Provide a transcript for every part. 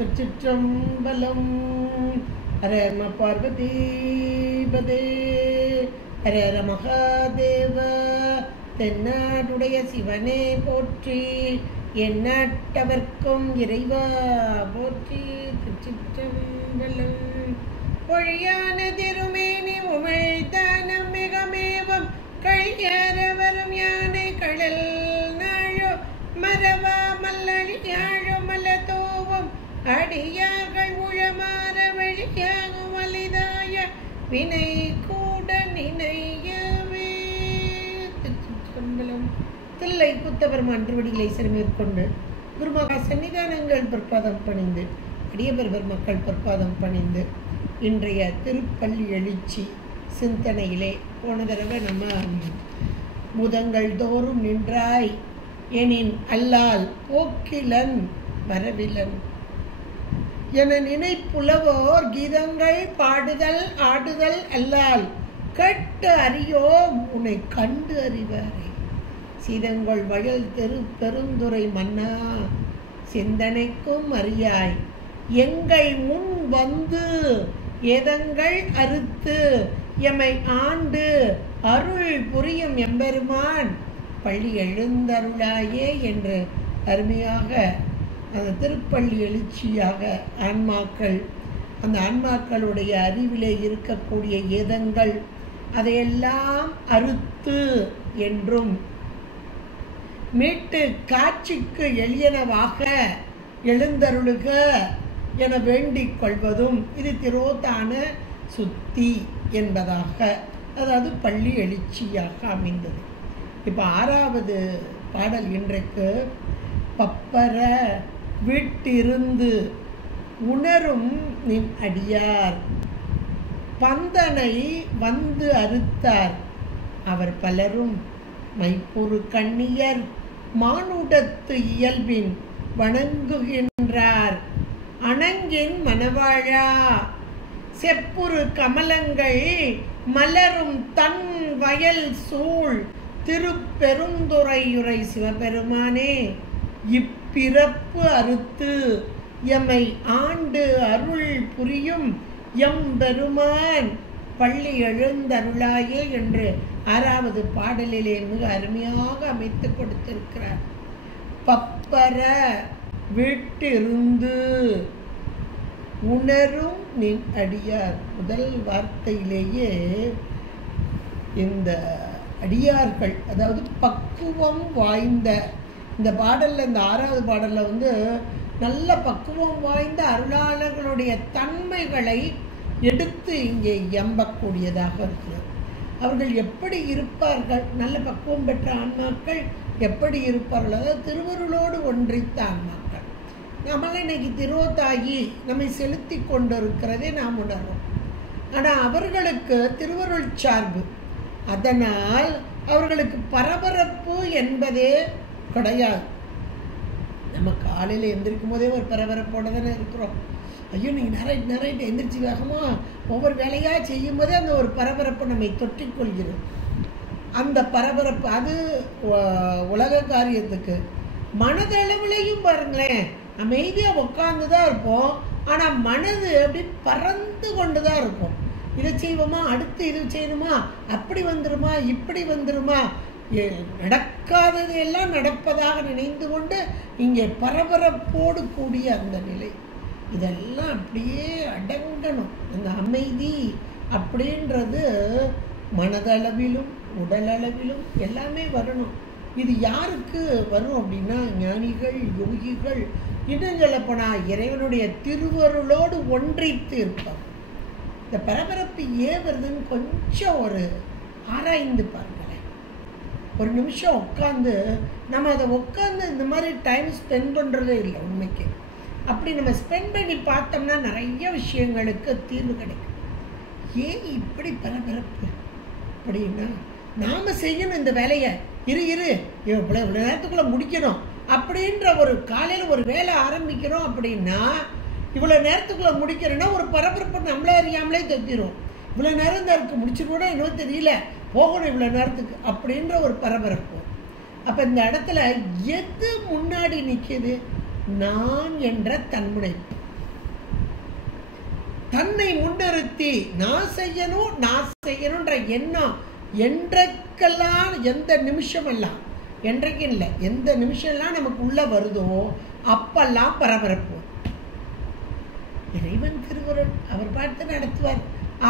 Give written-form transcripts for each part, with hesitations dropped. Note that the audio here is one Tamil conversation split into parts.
திருச்சிற்றம்பலம். ஹர நம பார்வதீபதே ஹர ஹர மகாதேவ. தென்னாடுடைய சிவனே போற்றி, எந்நாட்டவர்க்கும் இறைவா போற்றி. திருச்சிற்றம்பலம். பொழியான திருமேனி உமிழ்தானம் மிகமேவம் கழியாரவரும் யானை கடல் நாழோ மரவா மல்லழியாழோ மலதோவும் அடியார்கள் உழமாற வழியாகும் வலிதாய வினை கூட நினையவே. தில்லை புத்தபெருமான் திருவடிகளை சிறுமேற்கொண்டு குருமகா சன்னிதானங்கள் பொற்பாதம் பணிந்து அடியபெருவர் மக்கள் பொற்பாதம் பணிந்து இன்றைய திருப்பள்ளி எழுச்சி சிந்தனையிலே போன தடவை நம்ம முதங்கள் தோறும் நின்றாய் எனின் அல்லால் போக்கிலன் வரவிலன் என நினைப்புலவோர் கீதங்கள் பாடுதல் ஆடுதல் அல்லால் கேட்டு அறியோம் உன்னை கண்டு அறிவாரே. சீதங்கள் வயல் தெரு பெருந்துரை மன்னா சிந்தனைக்கும் அறியாய் எங்கள் முன் வந்து ஏதங்கள் அறுத்து எமை ஆண்டு அருள் புரியும் எம்பெருமான் பள்ளி எழுந்தருளாயே என்று அருமையாக அந்த திருப்பள்ளி எழுச்சியாக ஆன்மாக்கள், அந்த ஆன்மாக்களுடைய அறிவிலே இருக்கக்கூடிய ஏதங்கள் அதையெல்லாம் அறுத்து என்றும் மீட்டு காட்சிக்கு எளியனவாக எழுந்தருளுக என வேண்டிக் கொள்வதும் இது திரோதான சுத்தி என்பதாக, அதாவது பள்ளி எழுச்சியாக அமைந்தது. இப்போ 6வது பாடல் இன்றைக்கு பப்பர வீட்டிருந்து உணரும் நின் அடியார் பந்தனை வந்து அறுத்தார் அவர் பலரும் மைப்பொரு கண்ணியர் மானுடத்து இயல்பின் வணங்குகின்றார் அணங்கின் மணவாழா செப்புரு கமலங்கள் மலரும் தன் வயல் சூழ் திருப்பெருந்துறையுரை சிவபெருமானே இப்பிறப்பு அறுத்து எமை ஆண்டு அருள் புரியும் எம்பெருமான் பள்ளி எழுந்தருளாயே என்று 6வது பாடலிலே மிக அருமையாக அமைத்து கொடுத்திருக்கிறார். பப்பர வீட்டிருந்து உணரும் நின் அடியார். முதல் வார்த்தையிலேயே இந்த அடியார்கள், அதாவது பக்குவம் வாய்ந்த, இந்த பாடல்ல, இந்த 6வது பாடல்ல நல்ல பக்குவம் வாய்ந்த அருளாளர்களுடைய தன்மைகளை எடுத்து இங்கே எம்பக்கூடியதாக இருக்கிறது. அவர்கள் எப்படி இருப்பார்கள், நல்ல பக்குவம் பெற்ற ஆன்மாக்கள் எப்படி இருப்பார்கள், அதாவது திருவருளோடு ஒன்றித்த ஆன்மாக்கள். நம்மளாம் இன்னைக்கு திரோதாகி நம்மை செலுத்தி கொண்டிருக்கிறதே நாம் உணர்வோம். ஆனால் அவர்களுக்கு திருவருள் சார்பு, அதனால் அவர்களுக்கு பரபரப்பு என்பதே கிடையாது. நம்ம காலையில் எந்திரிக்கும் போதே ஒரு பரபரப்போட தானே இருக்கிறோம். ஐயோ நீங்கள் நிறைய எந்திரிச்சு வேகமா ஒவ்வொரு வேலையாக செய்யும் போதே அந்த ஒரு பரபரப்பு நம்மை தொற்றிக்கொள்கிறது. அந்த பரபரப்பு அது உலக காரியத்துக்கு. மனதளவிலையும் பாருங்களேன், அமைதியாக உட்கார்ந்து தான் இருப்போம், ஆனால் மனது அப்படி பறந்து கொண்டு தான் இருக்கும். இதை செய்வோமா, அடுத்து இது செய்யணுமா, அப்படி வந்துருமா, இப்படி வந்துருமா, நடக்காதது எல்லாம் நடப்பதாக நினைந்து கொண்டு இங்கே பரபரப்போடு கூடிய அந்த நிலை, இதெல்லாம் அப்படியே அடங்கணும். அந்த அமைதி அப்படின்றது மனதளவிலும் உடலளவிலும் எல்லாமே வரணும். இது யாருக்கு வரும் அப்படின்னா ஞானிகள், யோகிகள், இன்னும் சொல்லப்போனால் இறைவனுடைய திருவருளோடு ஒன்றித்து இருப்பார். இந்த பரபரப்பு ஏன் வருதுன்னு கொஞ்சம் ஒரு ஆராய்ந்து பாருங்களேன். ஒரு நிமிஷம் உட்காந்து நம்ம அதை உட்காந்து இந்த மாதிரி டைம் ஸ்பெண்ட் பண்ணுறதே இல்லை உண்மைக்கு. அப்படி நம்ம ஸ்பெண்ட் பண்ணி பார்த்தோம்னா நிறைய விஷயங்களுக்கு தீர்வு கிடைக்கும். ஏன் இப்படி பரபரப்பு அப்படின்னா, நாம் செய்யணும் இந்த வேலையை, இவ்வளோ நேரத்துக்குள்ளே முடிக்கணும் அப்படின்ற ஒரு காலையில் ஒரு வேலை ஆரம்பிக்கிறோம் அப்படின்னா இவ்வளோ நேரத்துக்குள்ளே முடிக்கிறோன்னா ஒரு பரபரப்பு நம்மளே அறியாமலே தத்திரும். இவ்வளோ நேரம் தான் இருக்குது, முடிச்சுக்கூட இன்னும் தெரியல, போகணும் இவ்வளோ நேரத்துக்கு அப்படின்ற ஒரு பரபரப்பு. அப்போ இந்த இடத்துல எது முன்னாடி நிற்கிது? நான் என்ற தன்முனைப்பு. தன்னை முன்னிறுத்தி நான் செய்யணுன்ற எண்ணம் என்றைக்கெல்லாம் எந்த நிமிஷமெல்லாம் என்றைக்கு இல்லை எந்த நிமிஷம்லாம் நமக்கு உள்ள வருதோ அப்பெல்லாம் பரபரப்பு. இறைவன் திருவருள் அவர் பார்த்து நடத்துவார்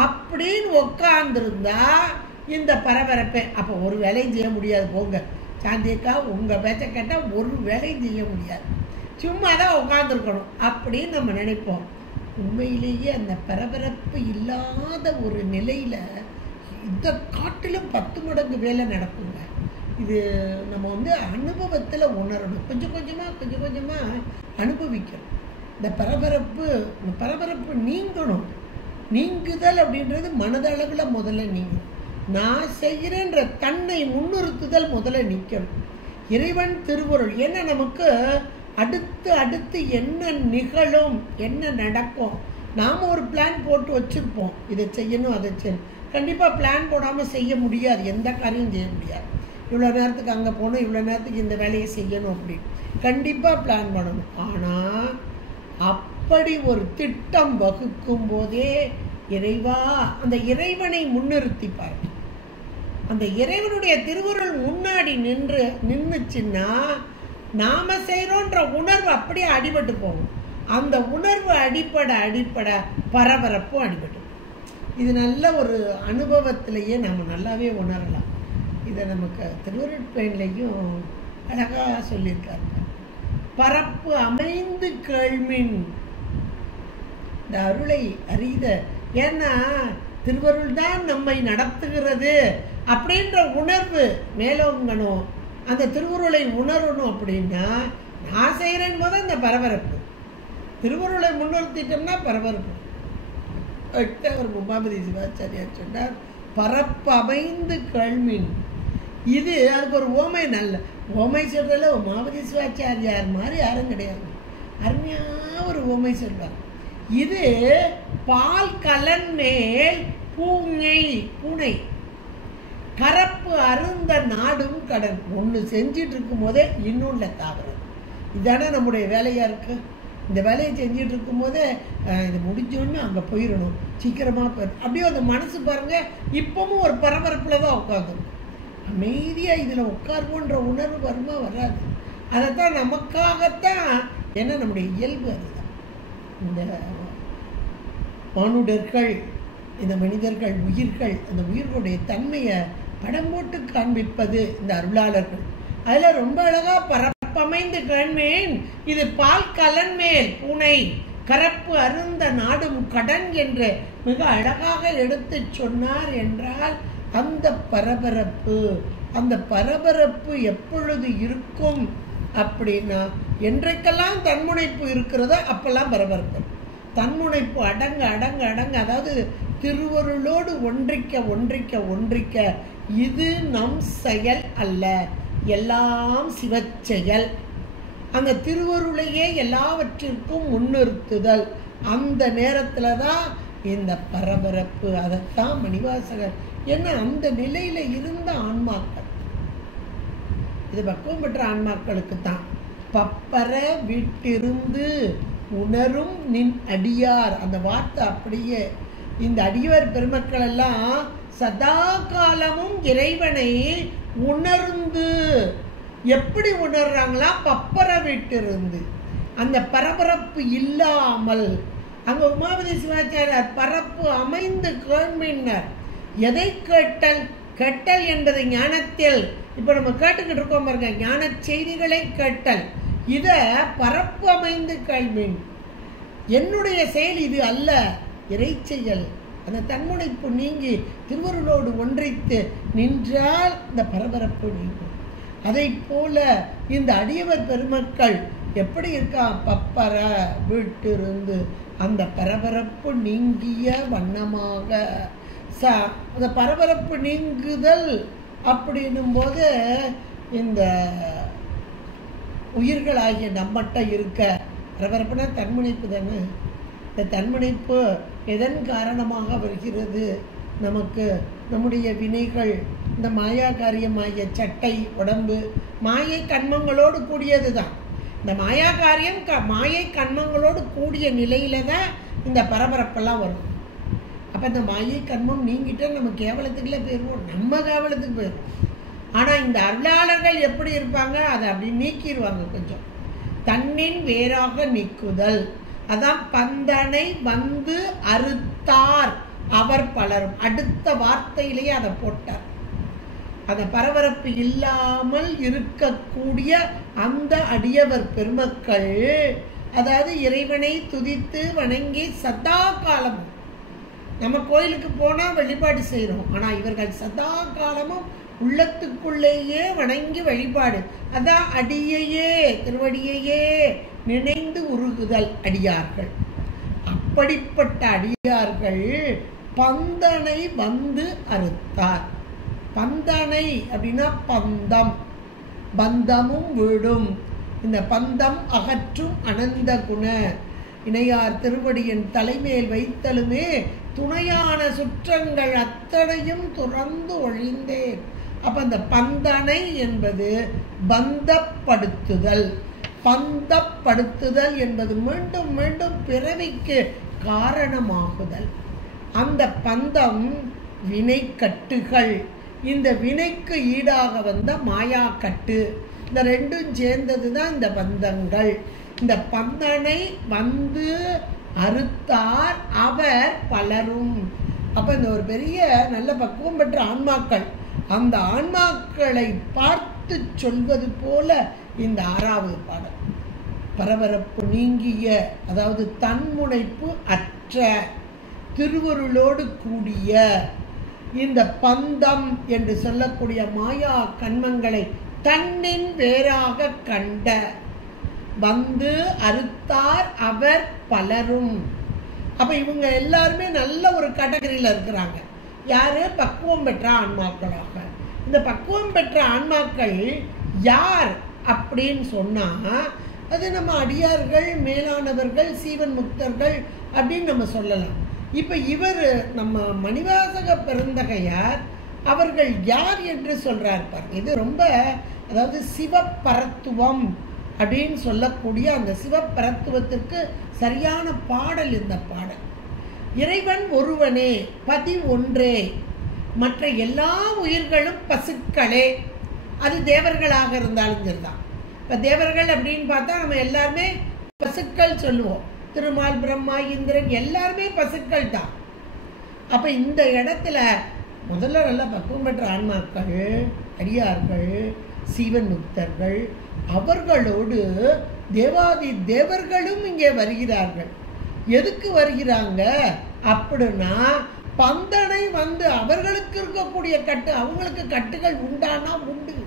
அப்படின்னு உட்கார்ந்துருந்தா இந்த பரபரப்பை அப்போ ஒரு வேலையும் செய்ய முடியாது. போங்க சாந்தியக்கா, உங்கள் பேச்சை கேட்டால் ஒரு வேலையும் செய்ய முடியாது, சும்மா தான் உட்காந்துருக்கணும் அப்படின்னு நம்ம நினைப்போம். உண்மையிலேயே அந்த பரபரப்பு இல்லாத ஒரு நிலையில் இந்த காட்டிலும் 10 மடங்கு வேலை நடக்குங்க. இது நம்ம அனுபவத்தில் உணரணும். கொஞ்சம் கொஞ்சமாக அனுபவிக்கணும். இந்த பரபரப்பு நீங்கணும். நீங்குதல் அப்படின்றது மனதளவில் முதல்ல நீங்கணும். நான் செய்கிறேன்ற தன்னை முன்னிறுத்துதல் முதல்ல நிற்கணும். இறைவன் திருவருள் ஏன்னா நமக்கு அடுத்து என்ன நிகழும், என்ன நடக்கும், நாம் ஒரு பிளான் போட்டு வச்சுருப்போம். இதை செய்யணும் அதை செய்யணும். கண்டிப்பாக பிளான் போடாமல் செய்ய முடியாது, எந்த காரியம் செய்ய முடியாது. இவ்வளோ நேரத்துக்கு அங்கே போகணும், இவ்வளோ நேரத்துக்கு இந்த வேலையை செய்யணும் அப்படின்னு கண்டிப்பாக பிளான் பண்ணணும். ஆனால் அப்படி ஒரு திட்டம் வகுக்கும் போதே இறைவா அந்த இறைவனை முன்னிறுத்தி பாருங்க. அந்த இறைவனுடைய திருவருள் முன்னாடி நின்றுச்சுன்னா நாம செய்கிறோன்ற உணர்வு அப்படியே அடிபட்டு போகும். அந்த உணர்வு அடிப்பட பரபரப்பும் அடிபட்டு. இது நல்ல ஒரு அனுபவத்திலேயே நம்ம நல்லாவே உணரலாம். இதை நமக்கு திருவருட்பயன்லையும் அழகாக சொல்லியிருக்காரு. பரப்பு அமைந்து கேள்மின் இந்த அருளை அறித. ஏன்னா திருவருள் தான் நம்மை நடத்துகிறது அப்படின்ற உணர்வு மேலோங்கணும். அந்த திருவருளை உணரணும். அப்படின்னா நான் செய்கிறேன் போது அந்த பரபரப்பு, திருவருளை முன்னிறுத்திட்டோம்னா பரபரப்பு. ஒரு உமாபதி சிவாச்சாரியார் சொன்னார், பரப்பு அமைந்து கேள்மின். இது அதுக்கு ஒரு ஓமை, நல்ல ஓமை சொல்றதுல உமாபதி சிவாச்சாரியார் மாதிரி யாரும் கிடையாது. அருமையாக ஒரு ஓமை சொல்வார். இது பால் கலன் மேல் பூனை கரப்பு அருந்த நாடும் கடன். ஒன்று செஞ்சிட்டு இருக்கும் போதே இன்னொன்று தாவரம். இதுதானே நம்முடைய வேலையாக இருக்கு. இந்த வேலையை செஞ்சிட்டு இருக்கும் போதே இது முடிஞ்சோன்னு அங்கே போயிடணும், சீக்கிரமாக போயிடும். அப்படியே அந்த மனசு பாருங்க, இப்பவும் ஒரு பரபரப்பில் தான் உட்காந்துரும். அமைதியாக இதில் உட்காருவோன்ற உணர்வு வருமா வராது. அதைத்தான் நமக்காகத்தான், ஏன்னா நம்முடைய இயல்பு அதுதான். இந்த மானுடர்கள், இந்த மனிதர்கள், உயிர்கள், அந்த உயிர்களுடைய தன்மையை படம் போட்டு காண்பிப்பது இந்த அருளாளர்கள். அதில் ரொம்ப அழகாக பரப்பமைந்து கேள்மேன் இது பால் கலன் மேல் பூனை கரப்பு அருந்த நாடும் கடன் என்று மிக அழகாக எடுத்து சொன்னார். என்றால் அந்த பரபரப்பு எப்பொழுது இருக்கும் அப்படின்னா, என்றைக்கெல்லாம் தன்முனைப்பு இருக்கிறதோ அப்பெல்லாம் பரபரப்பு. தன்முனைப்பு அடங்க அதாவது திருவருளோடு ஒன்றிக்க இது நம் செயல் அல்ல, எல்லாம் சிவச்செயல். அந்த திருவருளையே எல்லாவற்றிற்கும் முன்னிறுத்துதல். அந்த நேரத்தில் தான் இந்த பரபரப்பு. அதைத்தான் மணிவாசகர் என்ன அந்த நிலையில இருந்த ஆன்மாக்கள், இது பக்குவம் பெற்ற ஆன்மாக்களுக்கு தான். பப்பர விட்டிருந்து உணரும் நின் அடியார், அந்த வார்த்தை அப்படியே. இந்த அடியார் பெருமக்கள் எல்லாம் சதா காலமும் இறைவனை உணர்ந்து, எப்படி உணர்றாங்களா? பப்பர விட்டிருந்து, அந்த பரபரப்பு இல்லாமல். அங்க உமாபதி சிவாச்சாரியார் பரப்பு அமைந்து கேள்மின்னர். எதை கேட்டல் என்பது ஞானத்தில். இப்ப நம்ம கேட்டுக்கிட்டு இருக்கோம் பாருங்க, ஞான செய்திகளை கேட்டல். இத பரப்பு அமைந்து கேள்மின். என்னுடைய செயல் இது அல்ல, இறை செயல். அந்த தன்முனைப்பு நீங்கி திருவருளோடு ஒன்றித்து நின்றால் இந்த பரபரப்பு நீங்கும். அதை போல இந்த அடியவர் பெருமக்கள் எப்படி இருக்கா? பப்பர விட்டிருந்து அந்த பரபரப்பு நீங்கிய வண்ணமாக. அந்த பரபரப்பு நீங்குதல் அப்படின்னும் போது இந்த உயிர்களாகிய நம்மகிட்ட இருக்க பரபரப்புனா தன்முனைப்பு தானே. இந்த தன்முனைப்பு எதன் காரணமாக வருகிறது? நமக்கு நம்முடைய வினைகள், இந்த மாயா காரியமாகிய சட்டை, உடம்பு, மாயை கண்மங்களோடு கூடியது தான். இந்த மாயா காரியம் மாயை கண்மங்களோடு கூடிய நிலையில தான் இந்த பரபரப்பெல்லாம் வரும். அப்போ இந்த மாயை கர்மம் நீங்கிட்ட நம்ம கேவலத்துக்குள்ளே போயிடுவோம், நம்ம கேவலத்துக்கு போயிடுவோம். ஆனால் இந்த அருளாளர்கள் எப்படி இருப்பாங்க, அதை அப்படி நீக்கிடுவாங்க. கொஞ்சம் தன்னின் வேறாக நீக்குதல், அதான் பந்தனை வந்து அறுத்தார் அவர் பலரும். அடுத்த வார்த்தையிலேயே அதை போட்டார். அந்த பரபரப்பு இல்லாமல் இருக்கக்கூடிய அந்த அடியவர் பெருமக்கள், அதாவது இறைவனை துதித்து வணங்கி சதா காலமும், நம்ம கோயிலுக்கு போனால் வழிபாடு செய்கிறோம், ஆனால் இவர்கள் சதா காலமும் உள்ளத்துக்குள்ளேயே வணங்கி வழிபாடு. அதான் அடியையே திருவடியையே நினைந்து உருகுதல் அடியார்கள். அப்படிப்பட்ட அடியார்கள் பந்தனை வந்து அறுத்தார். பந்தனை அப்படின்னா பந்தம், பந்தமும் வீடும். இந்த பந்தம் அகற்றும் அனந்த குண இணையார் திருவடியின் தலைமேல் வைத்தலுமே துணையான சுற்றங்கள் அத்தனையும் துறந்து ஒழிந்தேன். அப்ப அந்த பந்தனை என்பது பந்தப்படுத்துதல். பந்தப்படுத்துதல் என்பது மீண்டும் மீண்டும் பிறவிக்கு காரணமாகுதல். அந்த பந்தம் வினை கட்டுகள், இந்த வினைக்கு ஈடாக வந்த மாயா கட்டு, இந்த ரெண்டும் சேர்ந்தது தான் இந்த பந்தங்கள். இந்த பந்தனை வந்து அறுத்தார் அவர் பலரும். அப்ப இந்த ஒரு பெரிய நல்ல பக்குவம் பெற்ற ஆன்மாக்கள், அந்த ஆன்மாக்களை பார்த்து சொல்வது போல இந்த 6வது பாடல். பரபரப்பு நீங்கிய, அதாவது தன்முனைப்பு அற்ற திருவருளோடு கூடிய இந்த பந்தம் என்று சொல்லக்கூடிய மாயா கண்மங்களை தன்னின் வேறாக கண்ட வந்து அறுத்தார் அவர் பலரும். அப்ப இவங்க எல்லாருமே நல்ல ஒரு கேட்டகரியில இருக்கிறாங்க. யாரு? பக்குவம் பெற்ற ஆன்மாக்களாக. இந்த பக்குவம் பெற்ற ஆன்மாக்கள் யார் அப்படின்னு சொன்னா, அது நம்ம அடியார்கள், மேலானவர்கள், சீவன் முக்தர்கள் அப்படின்னு நம்ம சொல்லலாம். இப்ப இவர் நம்ம மணிவாசக பெருந்தகையார் அவர்கள் யார் என்று சொல்றார் பாருங்க. இது ரொம்ப, அதாவது சிவப்பரத்துவம் அப்படின்னு சொல்லக்கூடிய அந்த சிவப்பரத்துவத்திற்கு சரியான பாடல் இந்த பாடல். இறைவன் ஒருவனே, பதி ஒன்றே, மற்ற எல்லா உயிர்களும் பசுக்களே. அது தேவர்களாக இருந்தாலும் சரிதான். இப்ப தேவர்கள் அப்படின்னு பார்த்தா நம்ம எல்லாருமே பசுக்கள் சொல்லுவோம். திருமால், பிரம்மா, இந்திரன் எல்லாருமே பசுக்கள் தான். அப்ப இந்த இடத்துல முதல்ல நல்ல பக்குவம் பெற்ற ஆன்மாக்கள், அடியார்கள், சீவன் முக்தர்கள், அவர்களோடு தேவாதி தேவர்களும் இங்கே வருகிறார்கள். எதுக்கு வருகிறாங்க அப்படின்னா, பந்தனை வந்து அவர்களுக்கு இருக்கக்கூடிய கட்டு, அவங்களுக்கு கட்டுகள் உண்டானா உண்டு,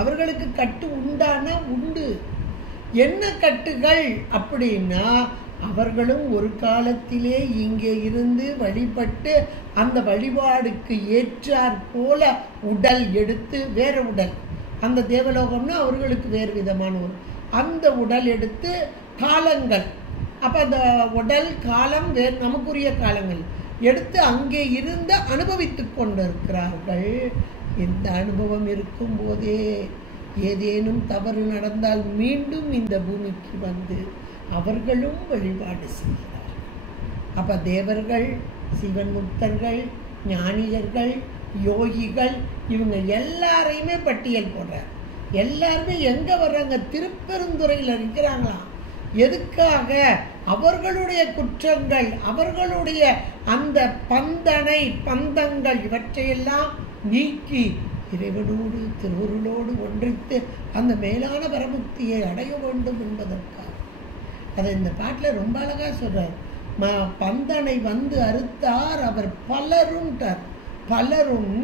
அவர்களுக்கு கட்டு உண்டானா உண்டு. என்ன கட்டுகள் அப்படின்னா, அவர்களும் ஒரு காலத்திலே இங்கே இருந்து வழிபட்டு அந்த வழிபாடுக்கு ஏற்றாற் போல உடல் எடுத்து, வேற உடல், அந்த தேவலோகம்னா அவர்களுக்கு வேறு விதமான ஒரு அந்த உடல் எடுத்து காலங்கள், அப்ப அந்த உடல் காலம் வேறு, நமக்குரிய காலங்கள் எடுத்து அங்கே இருந்து அனுபவித்து கொண்டிருக்கிறார்கள். இந்த அனுபவம் இருக்கும் போதே ஏதேனும் தவறு நடந்தால் மீண்டும் இந்த பூமிக்கு வந்து அவர்களும் வழிபாடு செய்கிறார்கள். அப்ப தேவர்கள், சிவன் முக்தர்கள், ஞானியர்கள், யோகிகள், இவங்க எல்லாரையுமே பட்டியல் போடுறார். எல்லாருமே எங்க வர்றாங்க? திருப்பெருந்துறையில் இருக்கிறாங்களாம். எதுக்காக? அவர்களுடைய குற்றங்கள், அவர்களுடைய அந்த பந்தனை, பந்தங்கள் இவற்றையெல்லாம் நீக்கி இறைவனோடு திருவருளோடு ஒன்றித்து அந்த மேலான பரமுக்தியை அடைய வேண்டும் என்பதற்காக. அதை இந்த பாட்டில் ரொம்ப அழகா சொல்றார். பந்தனை வந்து அறுத்தார் அவர் பலரும். பலரும்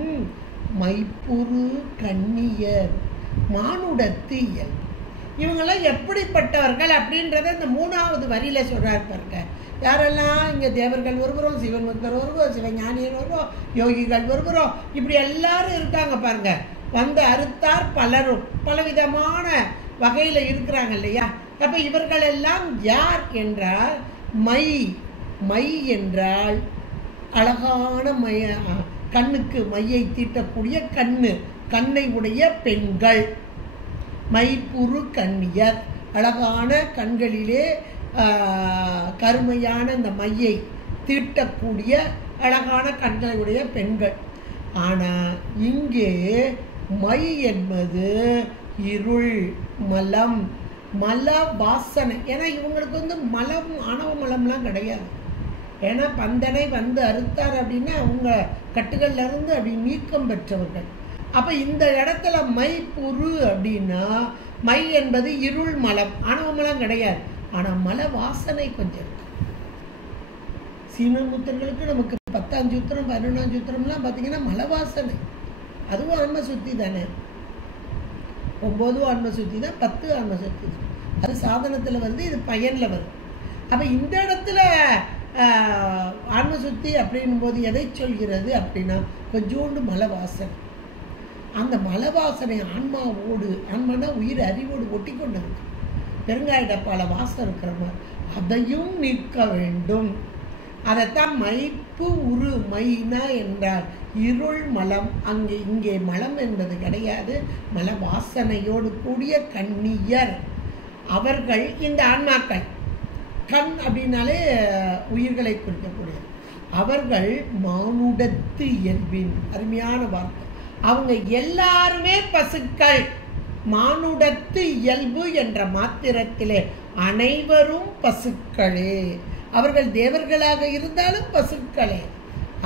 மைப்புரு கண்ணியர் மானுடத்து இயல்பு. இவங்கெல்லாம் எப்படிப்பட்டவர்கள் அப்படின்றத இந்த 3வது வரியில சொல்றார் பாருங்க. யாரெல்லாம் இங்க தேவர்கள் ஒருவரும், சிவன் முக்தர் ஒருவரும், சிவஞானியர் ஒருவரும், யோகிகள் ஒருவரும், இப்படி எல்லாரும் இருக்காங்க பாருங்க. வந்து அறுத்தார் பலரும், பலவிதமான வகையில இருக்கிறாங்க இல்லையா? அப்ப இவர்கள் எல்லாம் யார் என்றால், மை, மை என்றால் அழகான கண்ணுக்கு மையை தீட்டக்கூடிய கண்ணை உடைய பெண்கள். மைப்புரு கண்ணியர், அழகான கண்களிலே கருமையான இந்த மையை தீட்டக்கூடிய அழகான கண்களுடைய பெண்கள். ஆனால் இங்கே மை என்பது இருள், மலம், மல வாசனை. ஏன்னா இவங்களுக்கு மலம், ஆணவ மலம்லாம் கிடையாது. ஏன்னா பந்தனை வந்து அறுத்தார் அப்படின்னா அவங்க கட்டுகள்ல இருந்து அப்படி நீக்கம் பெற்றவர்கள். அப்ப இந்த இடத்துல மை புரு அப்படின்னா மை என்பது இருள், மலம், ஆணவ மலம் கிடையாது. ஆனா மல வாசனை கொஞ்சம் இருக்கு. சீனமுத்தர்களுக்கு நமக்கு 10ஆம் சூத்திரம் 11ஆம் சூத்திரம்லாம் பார்த்தீங்கன்னா மல வாசனை. அதுவும் ஆன்ம சுத்தி தானே. 9 ஆன்ம சுத்தி தான், 10 ஆன்ம சுத்தி தான். அது சாதனத்துல வருது, இது பயன்ல வருது. அப்ப இந்த இடத்துல ஆன்ம சுத்தி அப்படின்னும் போது எதை சொல்கிறது அப்படின்னா கொஞ்சோண்டு மல வாசனை. அந்த மல வாசனை ஆன்மாவோடு, ஆன்மானா உயிர் அறிவோடு ஒட்டி கொண்டு இருக்கு. பெருங்காய டப்பால வாசம் இருக்கிற மாதிரி அதையும் நீக்க வேண்டும். அதைத்தான் மைப்பு உரு. மைனா என்றால் இருள், மலம். இங்கே மலம் என்பது கிடையாது. மல வாசனையோடு கூடிய கண்ணியர் அவர்கள் இந்த ஆன்மாக்கள். கண் அப்படின்னாலே உயிர்களை குறிக்கக்கூடிய அவர்கள் மானுடத்து இயல்பின். அருமையான வார்த்தை. அவங்க எல்லாருமே பசுக்கள். மானுடத்து இயல்பு என்ற மாத்திரத்திலே அனைவரும் பசுக்களே. அவர்கள் தேவர்களாக இருந்தாலும் பசுக்களே.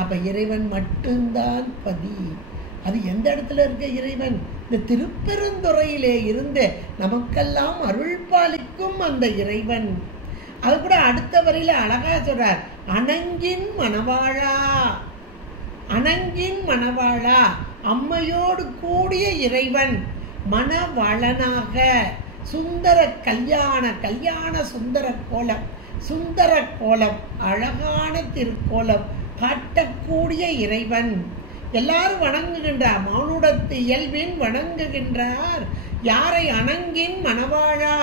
அப்ப இறைவன் மட்டும்தான் பதி. அது எந்த இடத்துல இருக்க இறைவன்? இந்த திருப்பெருந்துறையிலே இருந்து நமக்கெல்லாம் அருள் பாலிக்கும் அந்த இறைவன். அது கூட அடுத்த வரையில அழகா சொல்றார், அணங்கின் மணவாழா. அணங்கின் மணவாழா, அம்மையோடு கூடிய இறைவன் மணவாளனாக சுந்தர கல்யாண சுந்தர கோலம், சுந்தர கோலம், அழகான திருக்கோலம் காட்டக்கூடிய இறைவன். எல்லாரும் வணங்குகின்றார். மானுடத்து இயல்பின் வணங்குகின்றார். யாரை? அணங்கின் மணவாழா.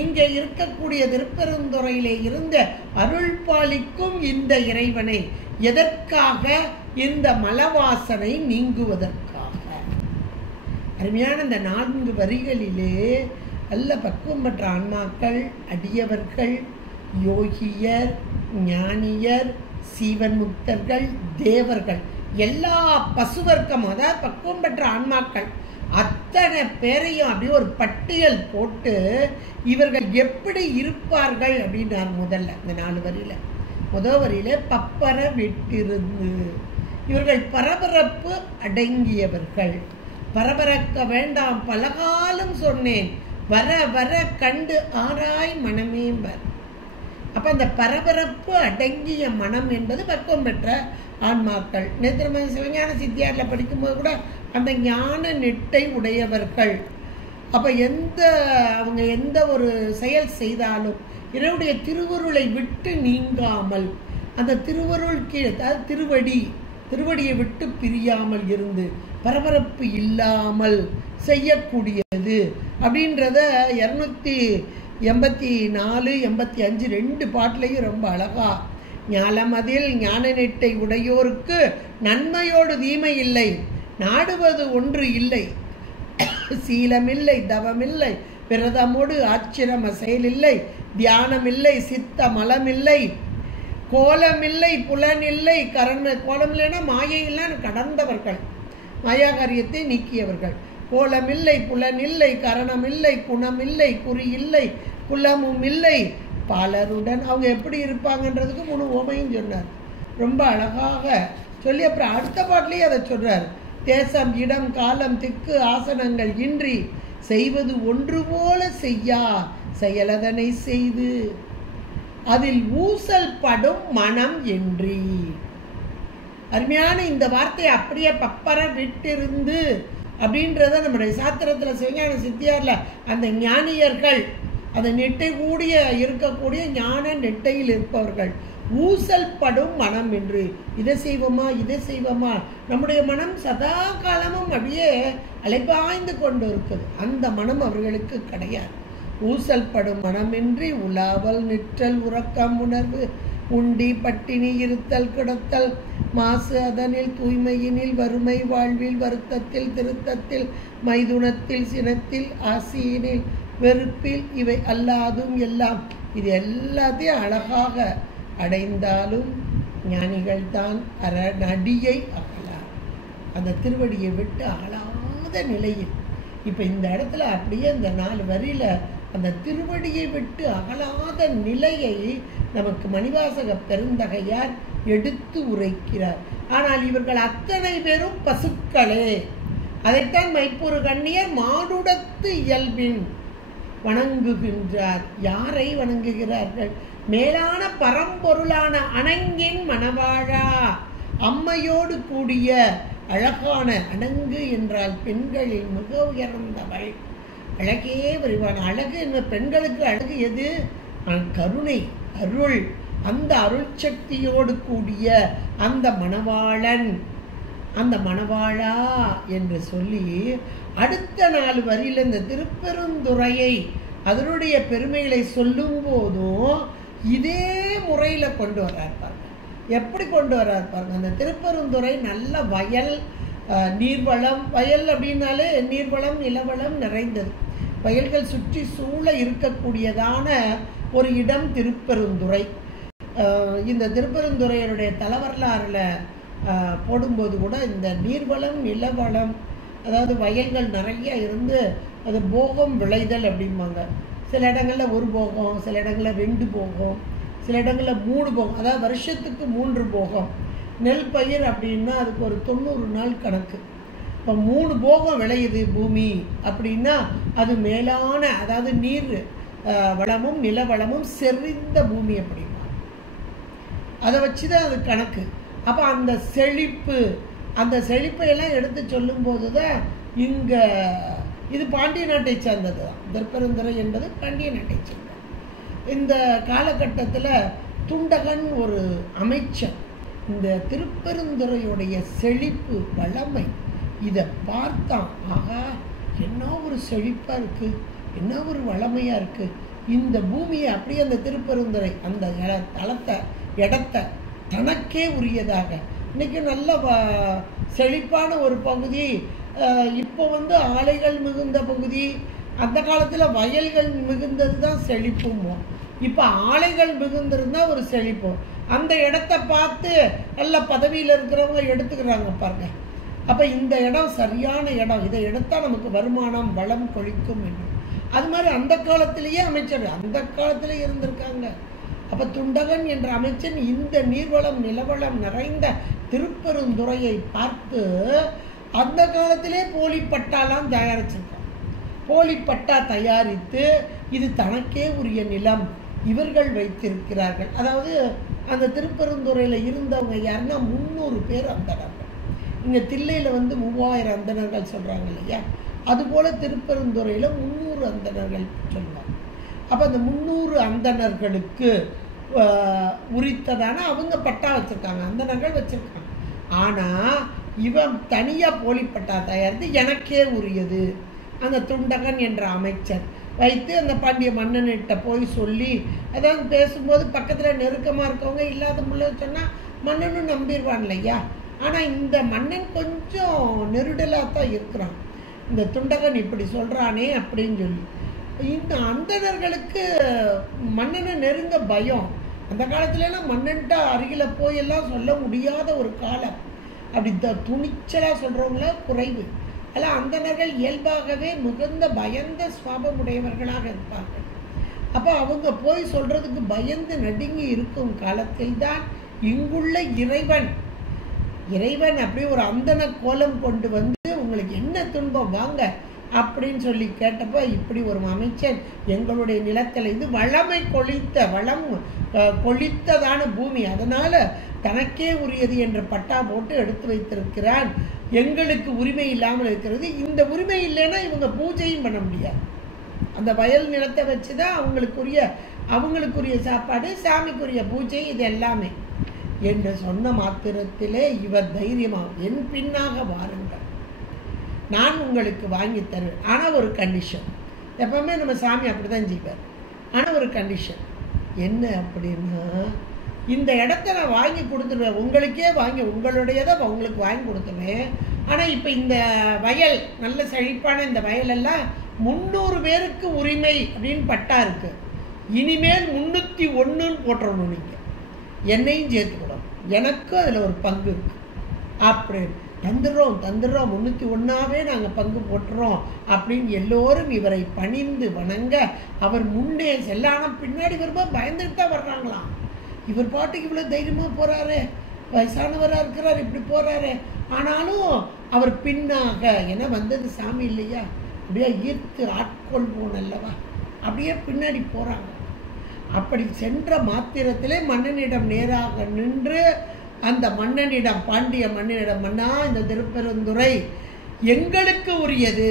இங்கே இருக்கக்கூடிய திருப்பெருந்துறையிலே இருந்த அருள் பாலிக்கும் இந்த இறைவனை. எதற்காக? இந்த மலவாசனை நீங்குவதற்காக. அருமையான இந்த 4 வரிகளிலே நல்ல பக்குவம் பெற்ற ஆன்மாக்கள், அடியவர்கள், யோகியர், ஞானியர், சீவன் முக்தர்கள், தேவர்கள், எல்லா பசுவர்க்கம், அதாவது பக்குவம் பெற்ற ஆன்மாக்கள் அத்தனை பேரையும் அப்படியே ஒரு பட்டியல் போட்டு இவர்கள் எப்படி இருப்பார்கள் அப்படின்னார். முதல்ல இந்த 4 வரியில முதல் வரியில பப்பர விட்டிருந்து இவர்கள் பரபரப்பு அடங்கியவர்கள். பரபரக்க வேண்டாம் பலகாலம் சொன்னேன், வர வர கண்டு ஆராய் மனமேம்பர். அப்ப அந்த பரபரப்பு அடங்கிய மனம் என்பது பக்குவம் பெற்ற ஆன்மாக்கள். நேத்திரம சிவஞான சித்தியாரில் படிக்கும்போது கூட அந்த ஞான நெட்டை உடையவர்கள். அப்ப அவங்க எந்த ஒரு செயல் செய்தாலும் இறைவனுடைய திருவருளை விட்டு நீங்காமல், அந்த திருவருள் கீழே, அதாவது திருவடியை விட்டு பிரியாமல் இருந்து பரபரப்பு இல்லாமல் செய்யக்கூடியது அப்படின்றத 284, 85 2 பாட்டிலையும் ரொம்ப அழகா, ஞாலமதில் ஞான நெட்டை உடையோருக்கு நன்மையோடு தீமை இல்லை, நாடுவது ஒன்று இல்லை, சீலமில்லை, தவமில்லை, பிரதமோடு ஆச்சிரம செயலில்லை, தியானமில்லை, சித்த மலமில்லை, கோலமில்லை, புலனில்லை, கோலமில்லைன்னா மாயையெல்லாம் கடந்தவர்கள், மாயாகாரியத்தை நீக்கியவர்கள். கோலமில்லை, புலனில்லை, கரணமில்லை, குணமில்லை, குறியில்லை, குலமும் இல்லை, பலருடன் அவங்க எப்படி இருப்பாங்கன்றதுக்கு 3 உவமையும் சொன்னார். ரொம்ப அழகாக சொல்லி அப்புறம் அடுத்த பாட்டிலேயே அதை சொல்றார். தேசம், இடம், காலம், திக்கு, ஆசனங்கள் இன்றி செய்வது ஒன்று போல செய்யா செயலதனை செய்து அதில் ஊசல் படும் மனம் என்றி. அருமையான இந்த வார்த்தையை அப்படியே பப்பர விட்டிருந்து அப்படின்றத நம்முடைய சாத்திரத்துல சிவஞான சித்தியார்ல அந்த ஞானியர்கள், அந்த நெட்டை கூடிய இருக்கக்கூடிய ஞான நெட்டையில் இருப்பவர்கள், ஊசல் படும் மனம் என்று. இதை செய்வோமா, நம்முடைய மனம் சதா காலமும் அப்படியே அலைபாய்ந்து கொண்டு இருக்குது. அந்த மனம் அவர்களுக்கு கிடையாது. ஊசல் படும் மனமின்றி உலாவல், நிற்றல், உறக்கம், உணர்வு, உண்டி, பட்டினி, இருத்தல், கிடத்தல், மாசு, அதனில், தூய்மையினில், வறுமை, வாழ்வில், வருத்தத்தில், திருத்தத்தில், மைதுனத்தில், சினத்தில், ஆசியினில், வெறுப்பில் இவை அல்லாதும் எல்லாம். இது எல்லாத்தையும் அழகாக அடைந்தாலும் ஞானிகள் தான் நடியை அகலார். அந்த திருவடியை விட்டு அகலாத நிலையில். இப்போ இந்த இடத்துல அப்படியே இந்த 4 வரியில் அந்த திருவடியை விட்டு அகலாத நிலையை நமக்கு மணிவாசக பெருந்தகையார் எடுத்து உரைக்கிறார். ஆனால் இவர்கள் அத்தனை பேரும் பசுக்களே. அதைத்தான் மைப்பொரு கண்ணியர் மானுடத்து இயல்பின் வணங்குகின்றார். யாரை வணங்குகிறார்கள்? மேலான பரம்பொருளான அணங்கின் மணவாழா, அம்மையோடு கூடிய அழகான. அணங்கு என்றால் பெண்களில் மிக உயர்ந்தவள், அழகே விரிவான. அழகு என்பது பெண்களுக்கு அழகு எது? கருணை, அருள். அந்த அருள் சக்தியோடு கூடிய அந்த மணவாளன், அந்த மணவாளா என்று சொல்லி அடுத்த 4 வரியில் இந்த திருப்பெருந்துறையை அதனுடைய பெருமைகளை சொல்லும் போதும் இதே முறையில் கொண்டு வரார் பாருங்க. எப்படி கொண்டு வரார் பாருங்க. அந்த திருப்பெருந்துறை நல்ல வயல், நீர்வளம். வயல் அப்படின்னாலே நீர்வளம் நிலவளம் நிறைந்தது. வயல்கள் சுற்றி சூழ இருக்கக்கூடியதான ஒரு இடம் திருப்பெருந்துறை. இந்த திருப்பெருந்துறையருடைய தலவரலாறுல போடும்போது கூட இந்த நீர்வளம் நிலவளம், அதாவது வயல்கள் நிறைய இருந்து அது போகம் விளைதல் அப்படிம்பாங்க. சில இடங்களில் 1 போகம், சில இடங்களில் 2 போகம், சில இடங்களில் 3 போகம், அதாவது வருஷத்துக்கு 3 போகம். நெல் பயிர் அப்படின்னா அதுக்கு ஒரு 90 நாள் கணக்கு. இப்போ 3 போகம் விளையுது பூமி அப்படின்னா அது மேலான, அதாவது நீர் வளமும் நிலவளமும் செறிந்த பூமி அப்படிமா. அதை வச்சு தான் அது கணக்கு. அப்போ அந்த செழிப்பு, அந்த செழிப்பையெல்லாம் எடுத்து சொல்லும்போது தான் இங்கே இது பாண்டிய நாட்டை சேர்ந்தது தான். திருப்பெருந்துறை என்பது பாண்டிய நாட்டை சேர்ந்தது. இந்த காலகட்டத்தில் துண்டகன் ஒரு அமைச்சர் இந்த திருப்பெருந்துறையுடைய செழிப்பு வளமை இதை பார்த்தான். ஆகா, என்ன ஒரு செழிப்பாக இருக்குது, என்ன ஒரு வளமையாக இருக்குது இந்த பூமியை. அப்படியே அந்த திருப்பெருந்துறை அந்த இடத்த தனக்கே உரியதாக. இன்றைக்கி நல்ல செழிப்பான ஒரு பகுதி. இப்போ ஆலைகள் மிகுந்த பகுதி. அந்த காலத்தில் வயல்கள் மிகுந்தது தான் செழிப்புமோ. இப்போ ஆலைகள் மிகுந்திருந்தால் ஒரு செழிப்பு. அந்த இடத்த பார்த்து நல்ல பதவியில் இருக்கிறவங்க எடுத்துக்கிறாங்க பாருங்க. அப்போ இந்த இடம் சரியான இடம், இதை எடுத்தால் நமக்கு வருமானம் வளம் கொழிக்கும் என்று. அது மாதிரி அந்த காலத்திலேயே அமைச்சர் அந்த காலத்திலே இருந்திருக்காங்க. அப்போ துண்டகன் என்ற அமைச்சன் இந்த நீர்வளம் நிலவளம் நிறைந்த திருப்பெருந்துறையை பார்த்து அந்த காலத்திலே போலிப்பட்டாலாம் தயாரிச்சிருக்காங்க. போலிப்பட்டா தயாரித்து இது தனக்கே உரிய நிலம் இவர்கள் வைத்திருக்கிறார்கள். அதாவது அந்த திருப்பெருந்துறையில் இருந்தவங்க யாருன்னா 300 பேர் அந்தனர்கள். இங்கே தில்லையில் 3000 அந்தனர்கள் சொல்கிறாங்க இல்லையா, அதுபோல் திருப்பெருந்துறையில் 300 அந்தனர்கள் சொல்லுவாங்க. அப்போ அந்த 300 அந்தனர்களுக்கு உரித்ததான அவங்க பட்டா வச்சுருக்காங்க, அந்தனர்கள் வச்சுருக்காங்க. ஆனால் இவன் தனியாக போலிப்பட்டா தயாரித்து எனக்கே உரியது அந்த துண்டகன் என்ற அமைச்சர் வைத்து அந்த பாண்டிய மன்னன்கிட்ட போய் சொல்லி, அதாவது பேசும்போது பக்கத்தில் நெருக்கமாக இருக்கவங்க இல்லாத முள்ள சொன்னால் மன்னனும் நம்பிடுவான் இல்லையா. ஆனால் இந்த மன்னன் கொஞ்சம் நெருடலாக தான் இருக்கிறான். இந்த துண்டகன் இப்படி சொல்கிறானே அப்படின்னு சொல்லி இந்த அந்தணர்களுக்கு மன்னனை நெருங்க பயம். அந்த காலத்துலலாம் மன்னன்ட்ட அருகில் போயெல்லாம் சொல்ல முடியாத ஒரு காலம். அப்படி துணிச்சலாக சொல்கிறவங்கள குறைவு. அதெல்லாம் அந்தணர்கள் இயல்பாகவே மிகுந்த பயந்த சுவாபமுடையவர்களாக இருப்பார்கள். அப்போ அவங்க போய் சொல்கிறதுக்கு பயந்து நடுங்கி இருக்கும் காலத்தில் தான் இங்குள்ள இறைவன் அப்படியே ஒரு அந்தன கோலம் கொண்டு வந்து உங்களுக்கு என்ன துன்பம் வாங்க அப்படின்னு சொல்லி கேட்டப்போ இப்படி ஒரு அமைச்சன் எங்களுடைய நிலத்தில் இது வளமை வளம் கொளித்ததான பூமி, அதனால் தனக்கே உரியது என்ற பட்டா போட்டு எடுத்து வைத்திருக்கிறான். எங்களுக்கு உரிமை இல்லாமல் இருக்கிறது. இந்த உரிமை இல்லைன்னா இவங்க பூஜையும் பண்ண முடியாது. அந்த வயல் நிலத்தை வச்சு தான் அவங்களுக்குரிய சாப்பாடு, சாமிக்குரிய பூஜை, இது எல்லாமே என்று சொன்ன மாத்திரத்திலே இவர் தைரியமாக என் பின்னாக வாருங்கள், நான் உங்களுக்கு வாங்கி தருவேன். ஆனால் ஒரு கண்டிஷன். எப்பவுமே நம்ம சாமி அப்படி தான் செய்வார். ஆனால் ஒரு கண்டிஷன் என்ன அப்படின்னா, இந்த இடத்த நான் வாங்கி கொடுத்துருவேன், உங்களுக்கே உங்களுடையதை உங்களுக்கு வாங்கி கொடுத்துருவேன். ஆனால் இப்போ இந்த வயல் நல்ல செழிப்பான இந்த வயலெல்லாம் 300 பேருக்கு உரிமை அப்படின்னு பட்டா இருக்கு. இனிமேல் 301 போட்டுறணும். நீங்கள் என்னையும் சேர்த்துக்கணும், எனக்கும் அதில் ஒரு பங்கு இருக்கு. அப்படி தந்துடுறோம் 301ஆவே நாங்கள் பங்கு போட்டுறோம் அப்படின்னு எல்லோரும் இவரை பணிந்து வணங்க அவர் முன்னே செல்லாமல் பின்னாடி வரும்போது பயந்துட்டு தான் வர்றாங்களாம். இவர் பாட்டுக்கு இவ்வளோ தைரியமாக போகிறாரு, வயசானவராக இருக்கிறார், இப்படி போகிறாரு. ஆனாலும் அவர் பின்னாக ஏன்னா வந்தது சாமி இல்லையா, அப்படியே ஈர்த்து ஆட்கொள்வோம் அல்லவா, அப்படியே பின்னாடி போகிறாங்க. அப்படி சென்ற மாத்திரத்திலே மன்னனிடம் நேராக நின்று அந்த மன்னனிடம், பாண்டிய மன்னனிடம், மன்னா இந்த திருப்பெருந்துறை எங்களுக்கு உரியது,